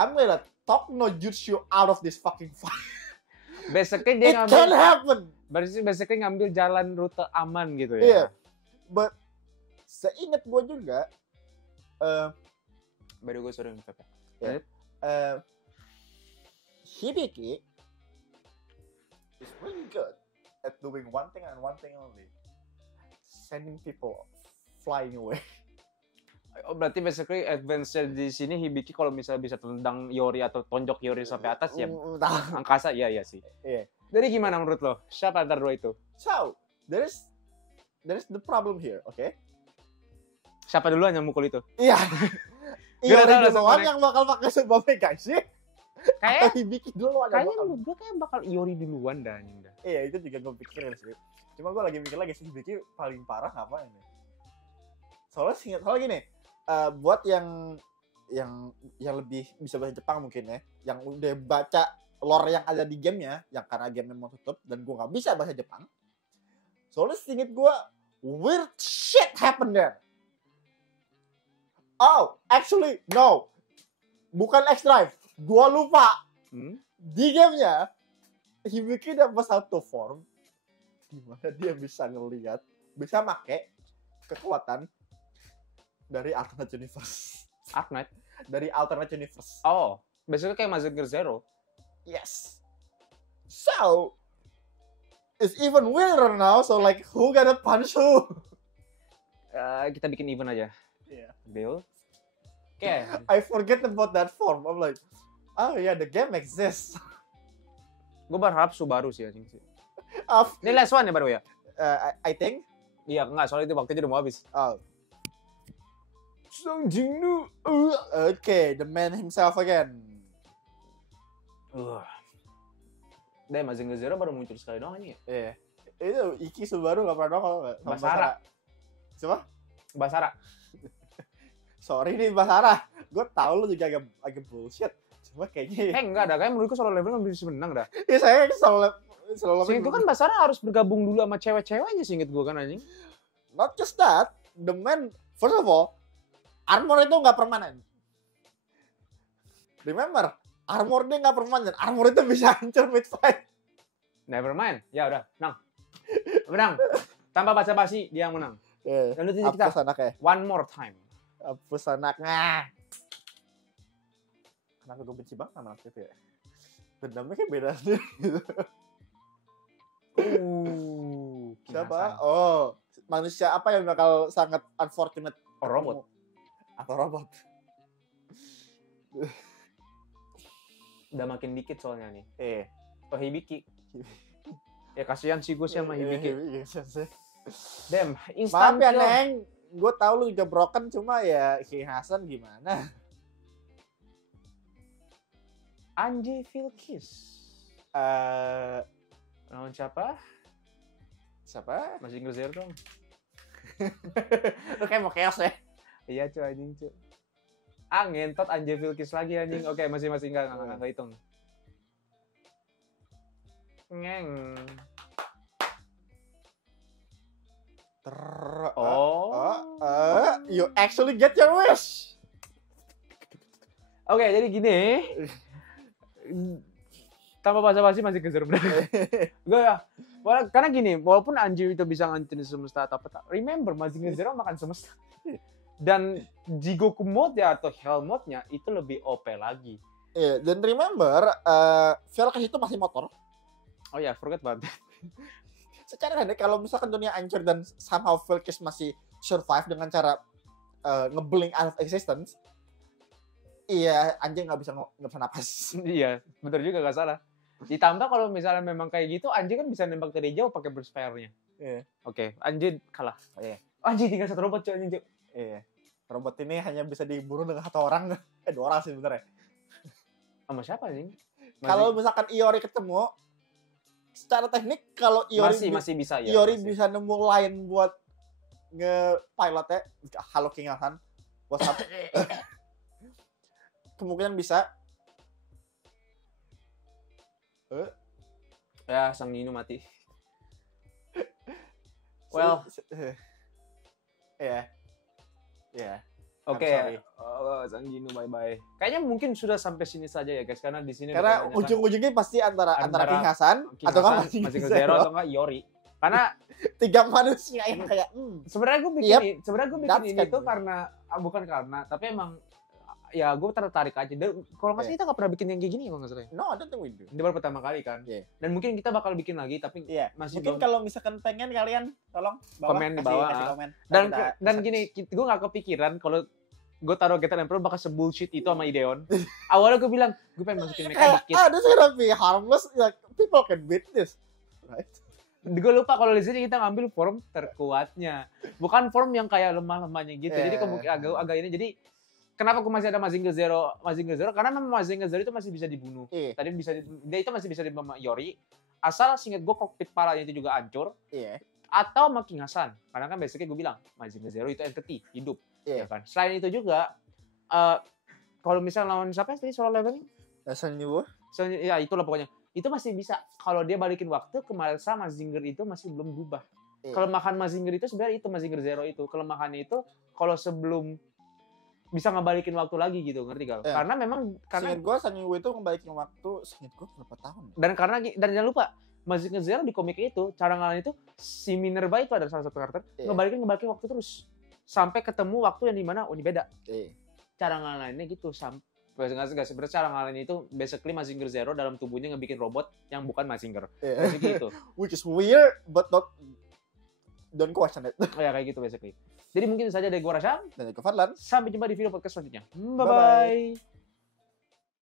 I'm gonna talk no jutsu out of this fucking fight. Basically dia It can happen. basically ngambil jalan rute aman gitu ya. Iya. But seingat gue juga, Baru gue suruh ngepep. Hibiki is really good at doing one thing and one thing only. Sending people flying away. Oh, berarti basically advance di sini Hibiki kalau misalnya bisa tendang Yori atau tonjok Yori sampai atas ya angkasa iya sih. Iya. Jadi gimana menurut lo? Siapa antara dua itu? So, there's the problem here, okay? Siapa duluan yang mukul itu? Iya. Gue udah tahu Yori langsung duluan connect. yang bakal pakai sebuah mega sih. Kayak Atau Hibiki duluan yang kayaknya bakal. menurut gue kayak bakal Yori duluan dah anjing dah. Iya, itu juga gue pikirin sih. Cuma gue lagi mikir lagi sih Hibiki paling parah apa ini? Soalnya gini, buat yang lebih bisa bahasa Jepang mungkin ya, yang udah baca lore yang ada di gamenya, yang karena game mau tutup dan gue nggak bisa bahasa Jepang. Soalnya seinget gue, weird shit happened there. Oh, actually no, bukan X Drive, gue lupa. Di gamenya, Hibiki dapat satu form di mana dia bisa ngelihat, bisa make kekuatan dari alternate universe. Arknight. Dari alternate universe. Oh, basically kayak Mazinger Zero. Yes. So, it's even weirder now. So like, who gonna punch who? Kita bikin event aja. Yeah. Deal. Oke. I forget about that form. I'm like, oh yeah, the game exists. Gue berharap Subaru sih anjing sih. Of, Ini last one ya baru ya? I think. Iya, enggak, soalnya itu waktunya udah mau habis. Oh. Song Jingnu. Okay, the man himself again. Deh, Mazinger Zero baru muncul sekali doang aja ya? Iya. Itu Iki Subaru gak pernah nongol nggak? Sama Basara. Siapa? Basara. Sorry nih Basara. Gue tau lu juga agak bullshit. Cuma kayaknya Enggak ada, kayak menurutku solo level kan bisa menang dah. ya saya selalu Seinget gue kan Basara harus bergabung dulu sama cewek-ceweknya seinget gue kan anjing. Not just that, the man, first of all, armor itu nggak permanen. Remember, armor dia nggak permanen. Armor itu bisa hancur mid fight. Never mind. Ya udah, menang. Tanpa basa-basi dia yang menang. Dan lu tunjuk kita Hapus anaknya. one more time. Hapus anaknya. Kenapa gue benci banget sama anak itu ya? Dendamnya kayak beda sendiri gitu. Siapa? Oh, manusia apa yang bakal sangat unfortunate? Oh, robot. Atau robot? Udah makin dikit soalnya nih. Oh, Hibiki. Ya kasihan sih gue sih sama Hibiki. Damn, Maaf instant ya, kill. Neng. Gue tahu lu udah broken, cuma ya Ki Hasan gimana? Anji Filkis. Lawan siapa? Siapa? Masih ngezer dong. Lu kayak mau chaos ya? Iya cuy anjing cuy. Ngentot Anji Filkis lagi anjing. Oke, masih enggak hitung. Ngeng. You actually get your wish. Oke, jadi gini. Tanpa basa-basi masih kezer benar. Gue ya. Karena gini, walaupun Anji itu bisa ngancurin semesta atau apa, remember Mazinger Zero makan semesta. Dan Jigoku mode ya atau Hell mode-nya itu lebih OP lagi. Iya, dan remember, Velkas itu masih motor. Oh ya, forget banget. Secara pendek, kalau misalkan dunia hancur dan somehow Velkas masih survive dengan cara ngeblink out of existence, iya, anjing nggak bisa napas. Iya, bener juga gak salah. Ditambah kalau misalnya memang kayak gitu, Anji kan bisa nembak dari jauh pakai burst fire-nya. Iya. Oke, Anji kalah. Iya. Anji tinggal satu robot cuy anjing. Iya. Robot ini hanya bisa diburu dengan satu orang. 2 orang sih sebenarnya. Sama siapa anjing? Kalau misalkan Iori ketemu, secara teknik kalau Iori masih bisa ya. Iori bisa nemu line buat nge-pilotnya. Halo King Hasan. What's up? Kemungkinan bisa. Ya, Sang Nino mati. Well, ya. Ya. Oke. I'm sorry. Sang Nino bye-bye. Kayaknya mungkin sudah sampai sini saja ya guys, karena di sini Karena ujung-ujungnya pasti antara King Hasan atau enggak masih ke Zero atau enggak Iori. Karena 3 manusia yang kayak sebenarnya gue bikin ini tuh karena bukan karena, tapi emang ya gue tertarik aja. Dan kalau nggak salah kita nggak pernah bikin yang kayak gini kalau nggak salah. No, I don't think we do. Ini baru pertama kali kan. Dan mungkin kita bakal bikin lagi, tapi masih mungkin kalau misalkan pengen kalian tolong komen di bawah. Kasih komen. Dan gini, gue nggak kepikiran kalau gue taruh Getter Emperor bakal sebullshit itu sama Ideon. Awalnya gue bilang gue pengen masukin mereka dikit. This is gonna be harmless, like people can beat this, right? Gue lupa kalau di sini kita ngambil form terkuatnya, bukan form yang kayak lemah-lemahnya gitu. Jadi kemungkinan agak ini. Jadi kenapa gue masih ada Mazinger Zero? Karena memang Mazinger Zero itu masih bisa dibunuh. Tadi dia itu masih bisa dibunuh sama Iori. Asal singkat gue kokpit palanya itu juga hancur. Atau sama King Hasan. Karena kan basicnya gue bilang Mazinger Zero itu entity hidup. Ya kan. Selain itu juga, kalau misalnya lawan siapa tadi soal leveling? Ya itulah pokoknya. Itu masih bisa kalau dia balikin waktu ke masa Mazinger itu masih belum berubah. Kelemahan Mazinger itu sebenarnya itu Mazinger Zero itu. Kelemahannya itu kalau sebelum bisa ngebalikin waktu lagi gitu, ngerti gak? Karena memang seinget gue Sanyu itu ngebalikin waktu seinget gue berapa tahun. Dan jangan lupa Mazinger Zero di komik itu cara ngalahin itu si Minerva itu ada salah satu karakter ngebalikin waktu terus sampai ketemu waktu yang dimana ini beda. Cara ngalahinnya gitu sampai nggak sebenarnya cara ngalahin itu basically Mazinger Zero dalam tubuhnya ngebikin robot yang bukan Mazinger. Gitu. Which is weird but not don't question it. Ya kayak gitu basically. Jadi mungkin saja dari gua Rasam dan dari Fadlan. Sampai jumpa di video podcast selanjutnya. Bye bye.